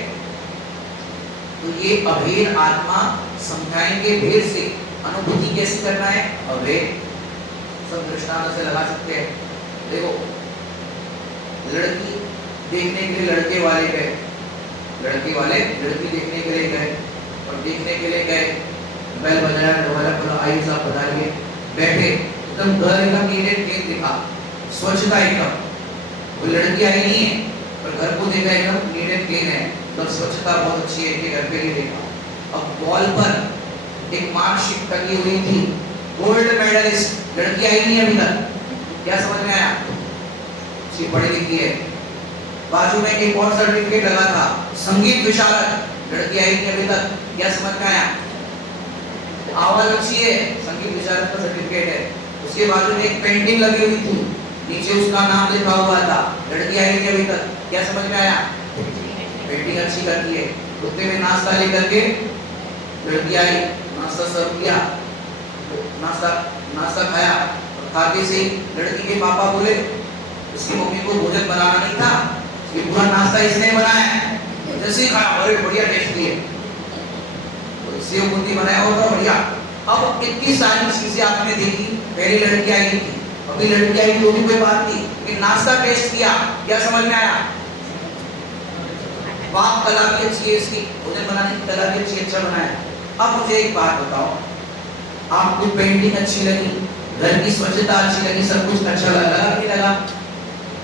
तो ये अभेद आत्मा समझाएंगे भेद से। अनुभूति कैसे करना है? अभेद। सब दृष्टांत से लगा सकते हैं। देखो, लड़की देखने के लिए लड़के वाले गए, लड़के वाले लड़की देखने के लिए गए, और देखने के लिए गए, बैल बजाया, ढोला बोला, आई साहब बताइए, बैठे, एकदम घर एकदम नीट क्लीन दिखा, स्वच्छता एकदम। वो लड़की आई नहीं है, पर घर को देखा एकदम नीट एंड क्लीन है, मतलब स्वच्छता बहुत अच्छी है, कि घर पे ही देखा। अब वॉल पर एक मार्कशीट टंगी हुई थी, गोल्ड मेडलिस्ट, लड़की आई नहीं अभी तक। क्या समझ में आया? अच्छी पढ़ी लिखी है। बाजू में एक और सर्टिफिकेट लगा था, संगीत विशारद, लड़की आई नहीं अभी तक। क्या समझ में आया? आवाज अच्छी है, संगीत विशारद का सर्टिफिकेट है। उसके बाजू में एक पेंटिंग लगी हुई थी, नीचे उसका नाम लिखा हुआ था, लड़की आई नहीं अभी तक। क्या समझ में आया? पेंटिंग अच्छी करती है। कुत्ते में नाश्ता लेकर के लड़की आई, नाश्ता सर्व किया, नाश्ता खाया, खाते से लड़की के पापा बोले, उसकी मम्मी को भोजन बनाना नहीं था, ये पूरा नाश्ता इसने बनाया है। जैसे ही खाया, अरे बढ़िया टेस्टी है, सेव बूंदी बनाया होगा बढ़िया। अब इतनी सारी चीजें आपने देखी, पहली लड़की आई थी, अभी लड़की आई तो भी कोई बात नहीं, लेकिन नाश्ता टेस्ट किया, क्या समझ में आया? बाप कला भी अच्छी है, इसकी भोजन बनाने की कला भी अच्छी, अच्छा बनाया। अब मुझे एक बात बताओ, आपको पेंटिंग अच्छी लगी, घर की स्वच्छता अच्छी लगी, सब कुछ अच्छा लगा कि नहीं लगा?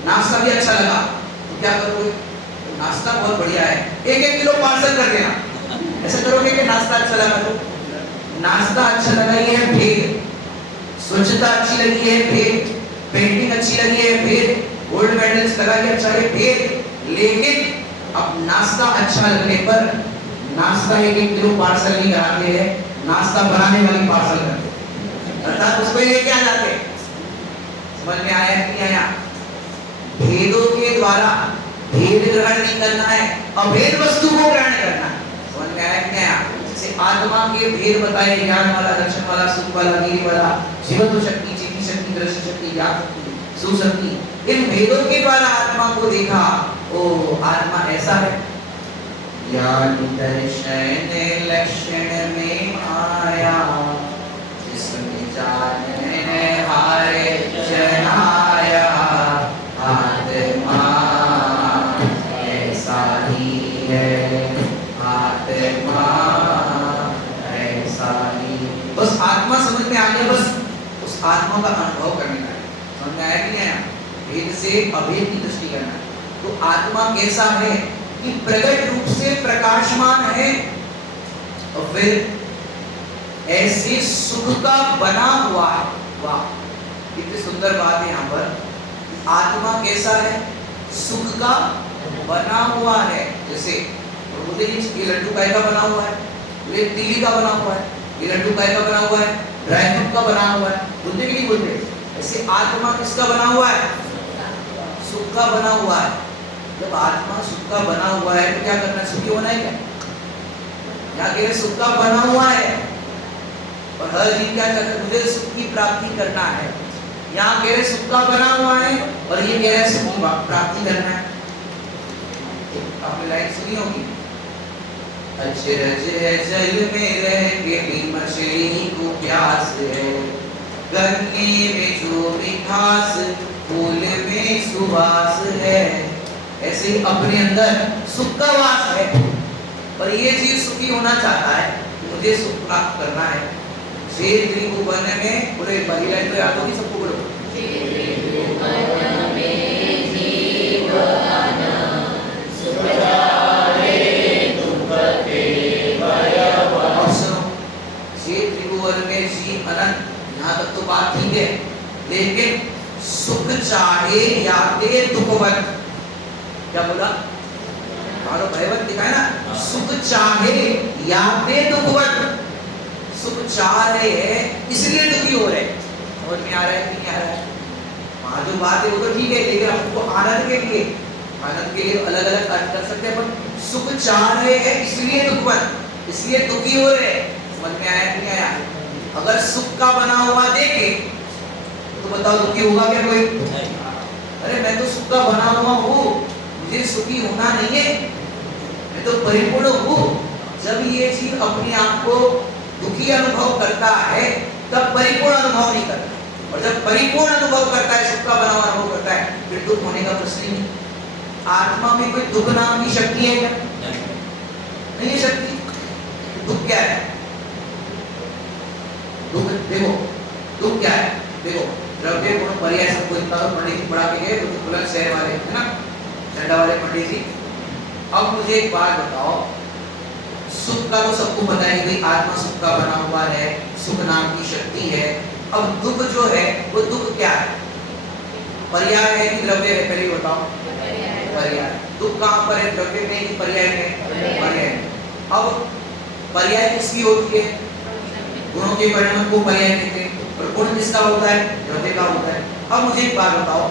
नाश्ता भी अच्छा लगा, तो क्या करोगे? नाश्ता बहुत बढ़िया है, 1-1 किलो पार्सल कर देना। ऐसा करोगे कि नाश्ता अच्छा लगा? तो नाश्ता अच्छा लगा ये है भेद, स्वच्छता अच्छी लगी है भेद, पेंटिंग अच्छी लगी है भेद, गोल्ड मेडल्स लगा के अच्छा है भेद। लेकिन अब नाश्ता अच्छा लगने पर नाश्ता 1-1 किलो पार्सल नहीं कराते हैं, नाश्ता बनाने वाली पार्सल करते हैं, अर्थात उसको लेके आ जाते हैं। समझ में आया कि नहीं आया? भेदों के द्वारा भेद ग्रहण नहीं करना है, अभेद वस्तु को ग्रहण करना है। समझ में आया कि नहीं आया? जैसे आत्मा के भेद बताए, ज्ञान वाला, दर्शन वाला, सुख वाला, वीर्य वाला, जीवत्व शक्ति, चित्ती शक्ति, दृष्टि शक्ति, ज्ञान शक्ति, सुशक्ति, इन भेदों के द्वारा आत्मा को देखा। ओ आत्मा ऐसा है, ज्ञान दर्शन लक्षण में माया, जिसमें जाने हारे जनाया, आत्मा ऐसा ही है, आत्मा ऐसा ही। बस आत्मा समझ में आ गया, बस उस आत्मा का अनुभव करने का है। समझ में आया कि नहीं आया? भेद से अभेद की दृष्टि करना है। तो आत्मा कैसा है कि प्रकट रूप से प्रकाशमान है, और फिर ऐसे सुख का बना हुआ है। वाह, कितनी सुंदर बात है यहाँ पर। आत्मा कैसा है? सुख का बना हुआ है। जैसे बोलते ये लड्डू काय का बना हुआ है, ये तीली का बना हुआ है, ये लड्डू काय का बना हुआ है, ड्राई फ्रूट का बना हुआ है, बोलते कि नहीं बोलते? ऐसे आत्मा किसका बना हुआ है? सुख का बना हुआ है। जब आत्मा सुख का बना हुआ है तो क्या करना? सुखी होना है क्या? यहाँ कह रहे सुख का बना हुआ है, और हर जीव क्या चाहता है? मुझे सुख की प्राप्ति करना है। यहाँ कह रहे सुख का बना हुआ है, और ये कह रहे सुख की प्राप्ति करना है। आपने लाइन सुनी होगी, अचरज है जल में रह के भी मछली को प्यास है, गन्ने में जो मिठास फूल में सुवास है। ऐसे ही अपने अंदर सुख का वास है, और ये जीव सुखी होना चाहता है, मुझे सुख प्राप्त करना है। शेर त्रिभुवन में पूरे पहली लाइन तो याद होगी सबको, बोलो। में जीव अनंत, यहाँ तक तो बात ठीक है, लेकिन सुख चाहे याते दुखवत, क्या बोला? मारो भयवत दिखाए ना, सुख चाहे याते दुखवत। सुख चाह रहे हैं इसलिए दुखी हो रहे। समझ में आ रहा है कि नहीं आ रहा है? वहां जो बात है वो तो ठीक है, लेकिन आपको आनंद के लिए अलग अलग अर्थ कर सकते हैं, पर सुख चाह रहे हैं इसलिए दुखवत, इसलिए दुखी हो रहे। समझ में आया कि नहीं आया? अगर सुख का बना हुआ देखे तो बताओ दुखी होगा क्या कोई? अरे मैं तो सुख का बना हुआ हूँ, मुझे सुखी होना नहीं है, मैं तो परिपूर्ण हूँ। जब ये जीव अपने आप को दुखी अनुभव करता है तब परिपूर्ण अनुभव नहीं करता, और जब परिपूर्ण अनुभव करता है, सुख का बना हुआ अनुभव करता है, फिर दुख होने का प्रश्न ही नहीं। आत्मा में कोई दुख नाम की शक्ति है क्या? नहीं है शक्ति। दुख क्या है? दुख देखो, दुख क्या है? देखो, द्रव्य गुण पर्याय सबको इतना तो पंडित जी पढ़ा के गए, तो बुलंद शहर वाले है ना, झंडा वाले पंडित जी। अब मुझे एक बात बताओ, सुख का तो सबको पता है कि भाई आत्मा सुख का बना हुआ है, सुख नाम की शक्ति है। अब दुख जो है वो दुख क्या है? पर्याय है कि द्रव्य है? पहले बताओ। पर्याय। दुख कहाँ पर है? द्रव्य में कि पर्याय में? पर्याय। अब पर्याय किसकी होती है? गुणों के परिणाम को पर्याय कहते हैं, और गुण किसका होता है? द्रव्य का होता है। अब मुझे एक बात बताओ,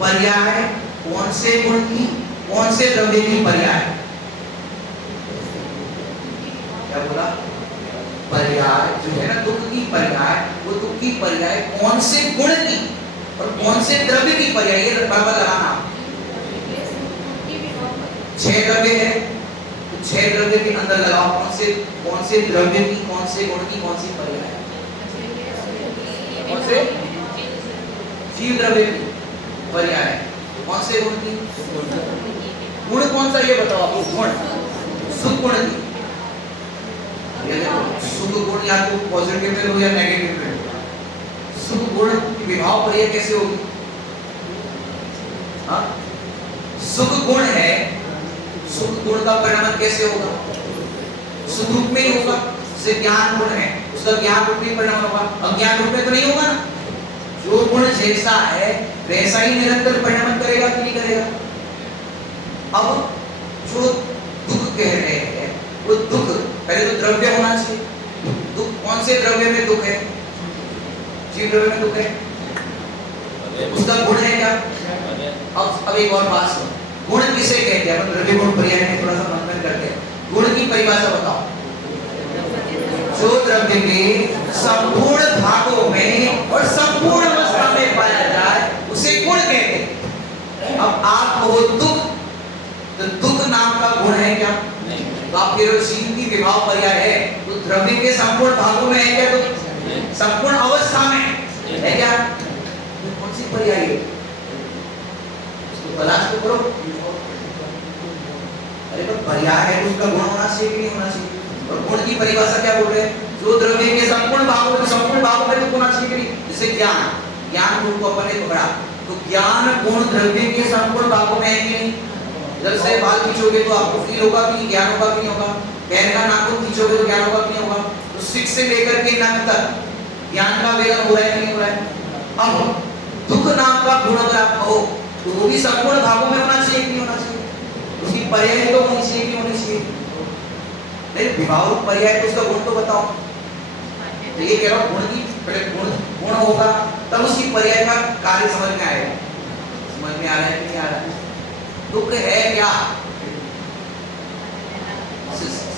पर्याय कौन से गुण की, कौन से द्रव्य की पर्याय? क्या बोला? पर्याय जो है ना दुख की पर्याय, वो दुख की पर्याय कौन से गुण की और कौन से द्रव्य की पर्याय? ये बराबर लगाना। 6 द्रव्य है, तो 6 द्रव्य के अंदर लगाओ कौन से द्रव्य की, कौन से गुण की, कौन सी पर्याय? कौन से? जीव द्रव्य की पर्याय। कौन से गुण की? गुण कौन सा ये बताओ आपको? गुण सुख गुण की। ये देखो, सुख गुण या तो पॉजिटिव में हो या नेगेटिव में हो। सुख गुण की विभाव पर्याय कैसे होगी? हाँ, सुख गुण है, सुख गुण का परिणाम कैसे होगा? सुख रूप में ही होगा। जैसे ज्ञान गुण है, उसका ज्ञान रूप में परिणाम होगा, अज्ञान रूप में तो नहीं होगा ना। जो गुण जैसा है वैसा ही निरंतर परिणाम करेगा कि नहीं करेगा? अब जो दुख कह रहे हैं वो दुख पहले तो द्रव्य होना चाहिए। दुख कौन से द्रव्य में दुख है? जीव द्रव्य में दुख है, उसका गुण है क्या? अब एक और बात सुनो, गुण किसे कहते हैं? द्रव्य गुण पर्याय में थोड़ा सा मंथन करते हैं। गुण की परिभाषा बताओ। जो द्रव्य के संपूर्ण भागों में और संपूर्ण अवस्था में पाया जाए उसे गुण कहते हैं। अब आप कहो दुख, तो दुख नाम का गुण है क्या? आप कह रहे हो शील की विभाव पर्याय है, तो द्रव्य के संपूर्ण भागों में है क्या? तो संपूर्ण अवस्था में है क्या? तो कौन सी पर्याय है? उसको तलाश तो करो। अरे तो पर्याय है तो उसका गुण होना चाहिए कि नहीं होना चाहिए? और गुण की परिभाषा क्या बोल रहे हैं? जो द्रव्य के संपूर्ण भागों में, संपूर्ण भागों में तो होना चाहिए कि नहीं? जैसे ज्ञान, ज्ञान गुण को अपन ने पकड़ा, तो ज्ञान गुण द्रव्य के संपूर्ण भागों में है कि नहीं? इधर से बाल खींचोगे तो आपको फील होगा कि नहीं? ज्ञान होगा कि नहीं होगा? पैर का नाखून खींचोगे तो ज्ञान होगा कि नहीं होगा? तो सिक से लेकर के नाक तक ज्ञान का वेदन हो रहा है कि नहीं हो रहा है? अब दुख नाम का गुण अगर आप कहो तो वो भी संपूर्ण भागों में होना चाहिए कि नहीं होना चाहिए? उसकी पर्याय तो होनी चाहिए कि होनी चाहिए? नहीं, विभाव पर्याय तो उसका गुण तो बताओ। तो ये कह रहा हूं गुण की पहले गुण होगा तब उसकी पर्याय का कार्य समझ में आएगा। समझ में आ रहा है कि नहीं आ रहा है? दुख है क्या?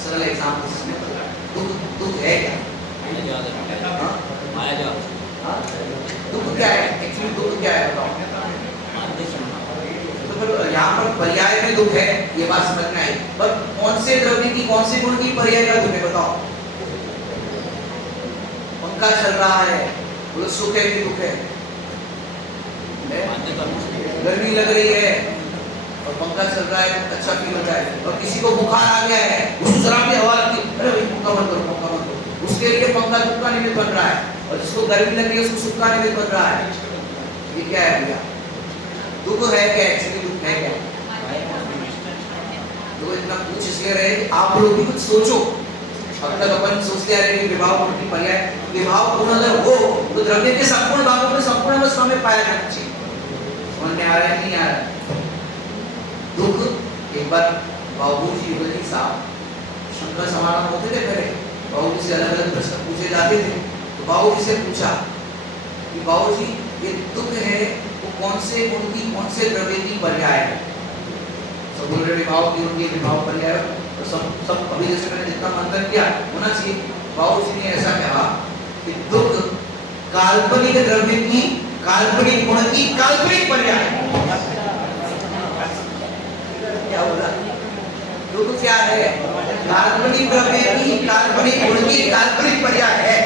सरल एग्जाम्पल, दुख है क्या? दुख क्या है? एक्चुअली दुख क्या है बताओ? यहाँ पर पर्याय में दुख है, ये बात समझ में आई, पर कौन से द्रव्य की, कौन से गुण की पर्याय का दुख है बताओ? पंखा चल रहा है, बोलो सुख है कि दुख है? गर्मी लग रही है और पंखा चल रहा है, अच्छा फील होता है। और किसी को बुखार आ गया है, उसको जरा भी हवा लगती है, अरे भाई पंखा बंद करो, पंखा बंद करो। उसके लिए पंखा दुख का निमित्त बन रहा है, और जिसको गर्मी लग रही है उसको सुख का निमित्त बन रहा है। ये क्या है भैया? दुख है क्या? एक्चुअली दुख है क्या? तो इतना पूछ इसलिए रहे कि आप लोग भी कुछ सोचो। अब तक अपन सोचते आ रहे हैं विभाव गुण की पर्याय, विभाव गुण अगर हो तो द्रव्य के संपूर्ण भागों में, संपूर्ण अवस्था में पाया जाना चाहिए। समझ में आ रहा है नहीं आ रहा है? दुख, एक बार बाबूजी युगली साहब शंकर समारोह होते थे पहले, बाबूजी से अलग अलग प्रश्न पूछे जाते थे, तो बाबूजी से पूछा कि बाबूजी ये दुख है वो कौन से गुण की, कौन से द्रव्य की पर्याय है? सब बोल रहे विभाव की, उनकी विभाव पर्याय, और सब अभी जैसे मैंने जितना मंथन किया होना चाहिए। बाबूजी ने ऐसा कहा कि दुख काल्पनिक द्रव्य की, काल्पनिक गुण की काल्पनिक पर्याय। क्या बोला? दुख क्या है? काल्पनिक द्रव्य की, काल्पनिक गुण की काल्पनिक पर्याय है।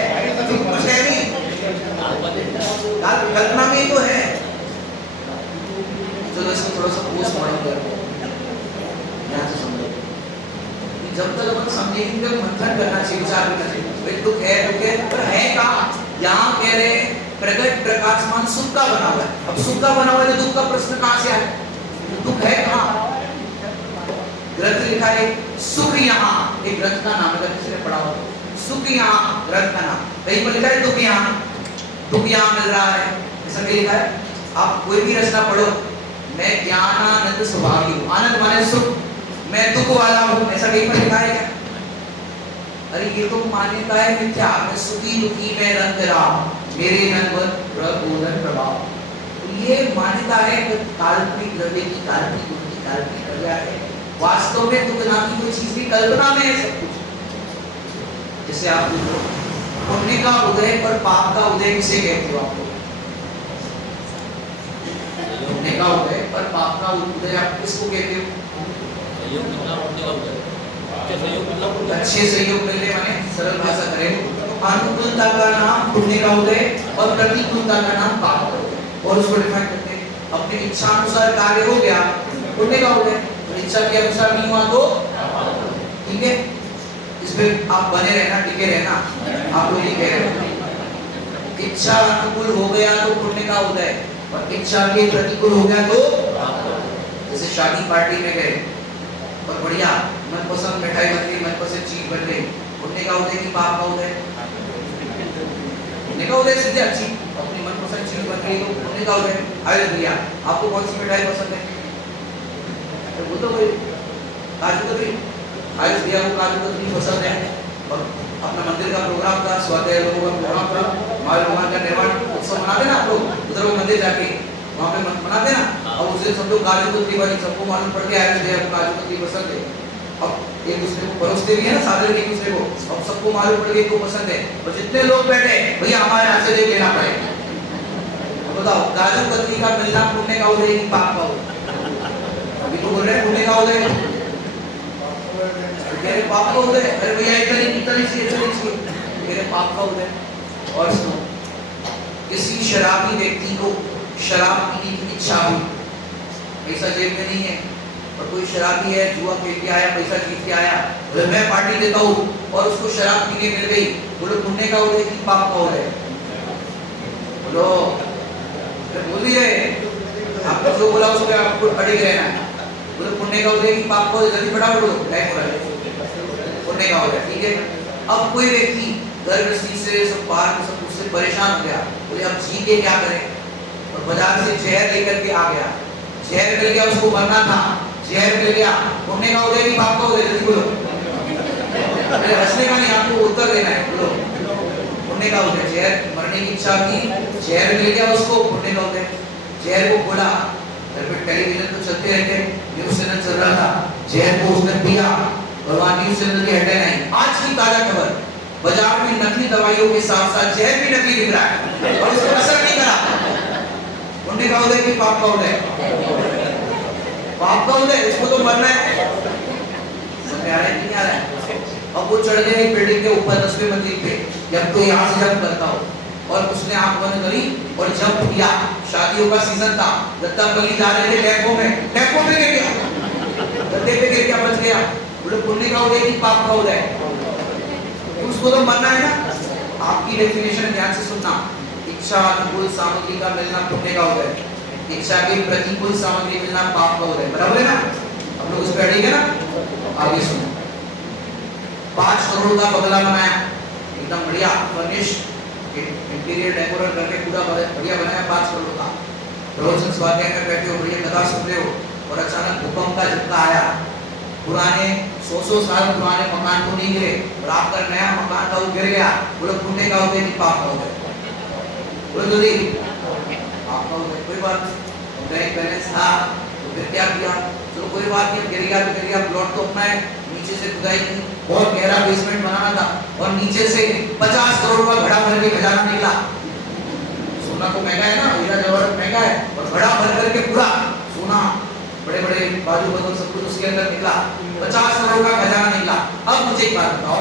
दुख कुछ है नहीं, कल्पना में तो है। चलो इसको थोड़ा सा पोस्ट मॉडर्न कर, यहाँ से समझो। जब तक अपन समझेंगे तब मंथन करना चाहिए, विचार करना चाहिए। दुख है, दुख है, पर है कहाँ? यहाँ कह रहे प्रकट प्रकाशमान सुख का बना हुआ है। अब सुख का बना हुआ है तो दुख का प्रश्न कहाँ से आया? दुख है कहाँ? ग्रंथ लिखा है सुख यहाँ, एक ग्रंथ का नाम है, किसी ने पढ़ा हो? सुख यहाँ ग्रंथ का नाम, कहीं पर लिखा है दुख यहाँ, दुख यहाँ मिल रहा है, ऐसा नहीं लिखा है? आप कोई भी रचना पढ़ो, मैं ज्ञानानंद स्वभावी हूँ, आनंद माने सुख, मैं दुख वाला हूँ, ऐसा कहीं पर लिखा है क्या? अरे ये तो मान्यता है मिथ्या। मैं सुखी दुखी मैं रंग रहा, मेरे नंबर प्रबोधन प्रभाव, तो ये मान्यता है कि काल्पनिक द्रव्य की, काल्पनिक गुण की काल्पनिक पर्याय है। वास्तव में दुख नाम की कोई चीज भी कल्पना में है सब कुछ। जैसे आप पुण्य का उदय पर पाप का उदय किसे कहते हो? आपको पुण्य का उदय पर पाप का उदय आप किसको कहते हो? अच्छे सहयोग मिलने माने सरल भाषा करें तो अनुकूलता का नाम पुण्य का उदय और प्रतिकूलता का नाम पाप का उदय। और उसको डिफाइन करते हैं, अपनी इच्छा अनुसार कार्य हो गया पुण्य का उदय, इच्छा के अनुसार नहीं हुआ तो ठीक है। इसमें आप बने रहना, टिके रहना। आप लोग ये कह रहे हो इच्छा अनुकूल हो गया तो पुण्य का उदय, और इच्छा के प्रतिकूल हो गया तो, जैसे शादी पार्टी में गए और बढ़िया मनपसंद मिठाई बन गई, मनपसंद चीज बन गई, पुण्य का उदय की पाप का उदय? पुण्य का उदय सीधे अच्छी अपनी मनपसंद चीज बन गई तो पुण्य का उदय। आयुष भैया आपको कौन सी मिठाई पसंद है? तो वो तो कोई काजू कतरी, आयुष भैया को काजू कतरी पसंद है, और अपना मंदिर का प्रोग्राम था, स्वाध्याय लोगों का प्रोग्राम था, हमारे भगवान का निर्वाण उत्सव मनाते ना आप लोग, उधर वो मंदिर जाके वहाँ पे मनाते ना, और उस दिन सब लोग काजू कतरी वाली, सबको मालूम पड़ गया आयुष भैया को काजू कतरी पसंद है। अब एक दूसरे को परोसते भी है ना, सादर एक दूसरे को, अब सबको मालूम पड़ गया को पसंद है, और जितने लोग बैठे भैया हमारे हाथ से लेना पड़ेगा। बताओ काजू कतरी का मिलना पुण्य का उदय की पाप का उदय? अभी तो बोल रहे हैं पुण्य का उदय। मेरे पाप का उदय, अरे भैया इतना नहीं, मेरे पाप का उदय। और सुनो, किसी शराबी व्यक्ति को शराब पीने की इच्छा हुई, पैसा जेब में नहीं है, और कोई शराबी है, जुआ खेल के आया, पैसा जीत के आया, बोले मैं पार्टी देता हूँ, और उसको शराब पीने मिल गई, बोलो पुण्य का उदय कि पाप का उदय? बोलो, बोल दिए आपको जो बोला उसमें आपको अड़िग रहना है। बोलो पुण्य का उदय कि पाप का उदय? जल्दी फटाफट बोलो, टाइम हो रहा है। पुण्य का उदय, ठीक है। अब कोई व्यक्ति घर गृहस्थी से सब बाहर में सब उससे परेशान हो गया, बोले अब जी के क्या करें, और बाजार से जहर लेकर के आ गया, जहर मिल गया, उसको मरना था, जहर मिल गया, पुण्य का उदय कि पाप का उदय? जल्दी बोलो, हंसने का नहीं, आपको उत्तर देना है, बोलो पुण्य का उदय। जहर मरने की इच्छा थी, जहर मिल गया उसको, पुण्य का उदय। जहर को बोला, घर पे टेलीविजन तो चलते रहते, न्यूज़ चैनल चल रहा था, जहर को उसने पिया, और वहाँ न्यूज़ चैनल की हेडलाइन आई, आज की ताजा खबर, बाजार में नकली दवाइयों के साथ साथ जहर भी नकली बिक रहा है, और उसको असर नहीं करा। पुण्य का उदय कि पाप का उदय? पाप का उदय, इसको तो मरना है। समझ आ रहा है कि नहीं आ रहा है? अब वो चढ़ गए बिल्डिंग के ऊपर 10वें मंजिल पे, जब तो यहाँ से जंप करता हो, और उसने आंख बंद करी और जंप किया। शादियों का सीजन था, दत्ता बली जा रहे थे टेम्पो में गिर गया, गद्दे पे गिर गया, बच गया। बोले पुण्य का उदय कि पाप का उदय? उसको तो मरना है ना। आपकी डेफिनेशन ध्यान से सुनना, इच्छा अनुकूल सामग्री का मिलना पुण्य का उदय, इच्छा के प्रतिकूल सामग्री मिलना पाप का उदय, बराबर है ना? हम लोग उस पर अड़ेंगे ना। आगे सुनो, 5 करोड़ का बंगला बनाया, एकदम बढ़िया फर्निश्ड, इंटीरियर डेकोरेट करके पूरा बढ़िया बनाया, 5 करोड़ का। प्रवचन स्वाध्याय में बैठे हो, बढ़िया कथा सुन रहे हो, और अचानक भूकंप का झटका आया, पुराने 100 साल पुराने मकान को नहीं गिरे, और आपका नया मकान था वो गिर गया। बोलो पुण्य का उदय कि पाप का उदय? बोलो जल्दी, पाप का उदय। कोई बात नहीं, बैंक बैलेंस था तो फिर क्या किया, चलो कोई बात नहीं, गिर गया तो गिर गया, प्लॉट तो अपना है, नीचे से खुदाई की, बहुत गहरा बेसमेंट बनाना था, और नीचे से 50 करोड़ का घड़ा भर के खजाना निकला। सोना तो महंगा है ना, हीरा जवाहरात महंगा है, और घड़ा भर करके पूरा सोना, बड़े बड़े बाजू बदल सब कुछ उसके अंदर निकला, 50 करोड़ का खजाना निकला। अब मुझे एक बात बताओ,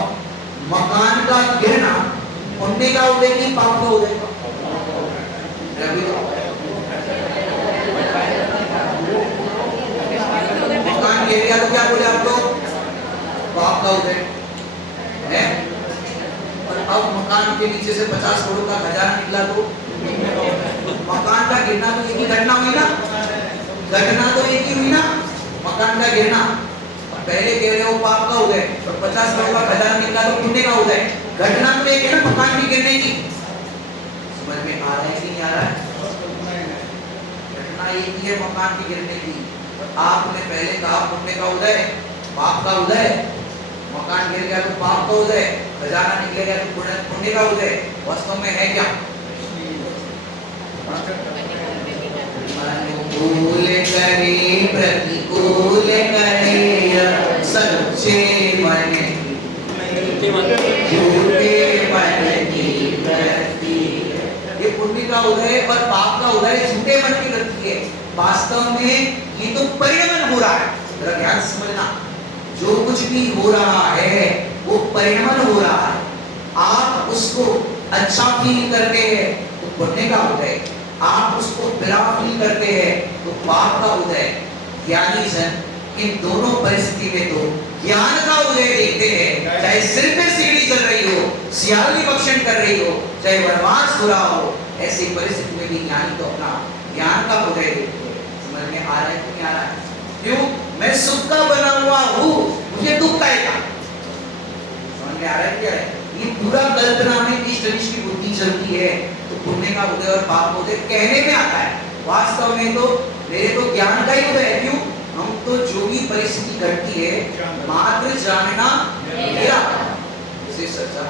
मकान का गिरना पुण्य का उदय कि पाप का उदय? मकान गिर गया तो क्या बोले आप लोग? पाप का उदय है। और अब मकान के नीचे से 50 करोड़ का खजाना निकला तो मकान का गिरना तो एक ही घटना हुई ना, घटना तो एक ही हुई ना, मकान का गिरना। पहले कह रहे हो पाप का उदय, और 50 करोड़ का खजाना निकला तो पुण्य का उदय। घटना तो एक है ना, मकान की गिरने की। समझ में आ रहा है कि नहीं आ रहा है? घटना एक ही है मकान की गिरने की। आपने पहले कहा पुण्य का उदय, पाप का उदय, मकान गिर गया तो पाप का उदय, खजाना निकल गया तो पुण्य का उदय। वास्तव में है क्या? अनुकूल करे प्रतिकूल करे, सच्चे मन झूठे मन की वृत्ति। ये पुण्य का उदय और पाप का उदय झूठे मन की वृत्ति है। वास्तव में ये तो परिणमन हो रहा है। जरा ध्यान से समझना, जो कुछ भी हो रहा है वो परिणमन हो रहा है। आप उसको अच्छा फील करते हैं तो पुण्य का उदय, आप उसको बुरा फील करते हैं तो पाप का उदय। ज्ञानी जन इन दोनों परिस्थिति में तो ज्ञान का उदय देखते हैं, चाहे सिर पे सीढ़ी चल रही हो, सियाली भक्षण कर रही हो, चाहे वनवास हो रहा हो, ऐसी परिस्थिति में भी ज्ञानी तो अपना ज्ञान का उदय देखते हैं। समझ में आ रहा है कि नहीं आ रहा है? क्यों? मैं सुख का बना हुआ हूँ, मुझे दुख का है। समझ में आ रहा है क्या है? ये पूरा कल्पना में इस तरीके की बुद्धि चलती है तो पुण्य का उदय और पाप का उदय कहने में आता है। वास्तव में तो मेरे तो ज्ञान का ही उदय है। क्यों? हम तो जो भी परिस्थिति घटती है मात्र जानना मेरा, उसे सच्चा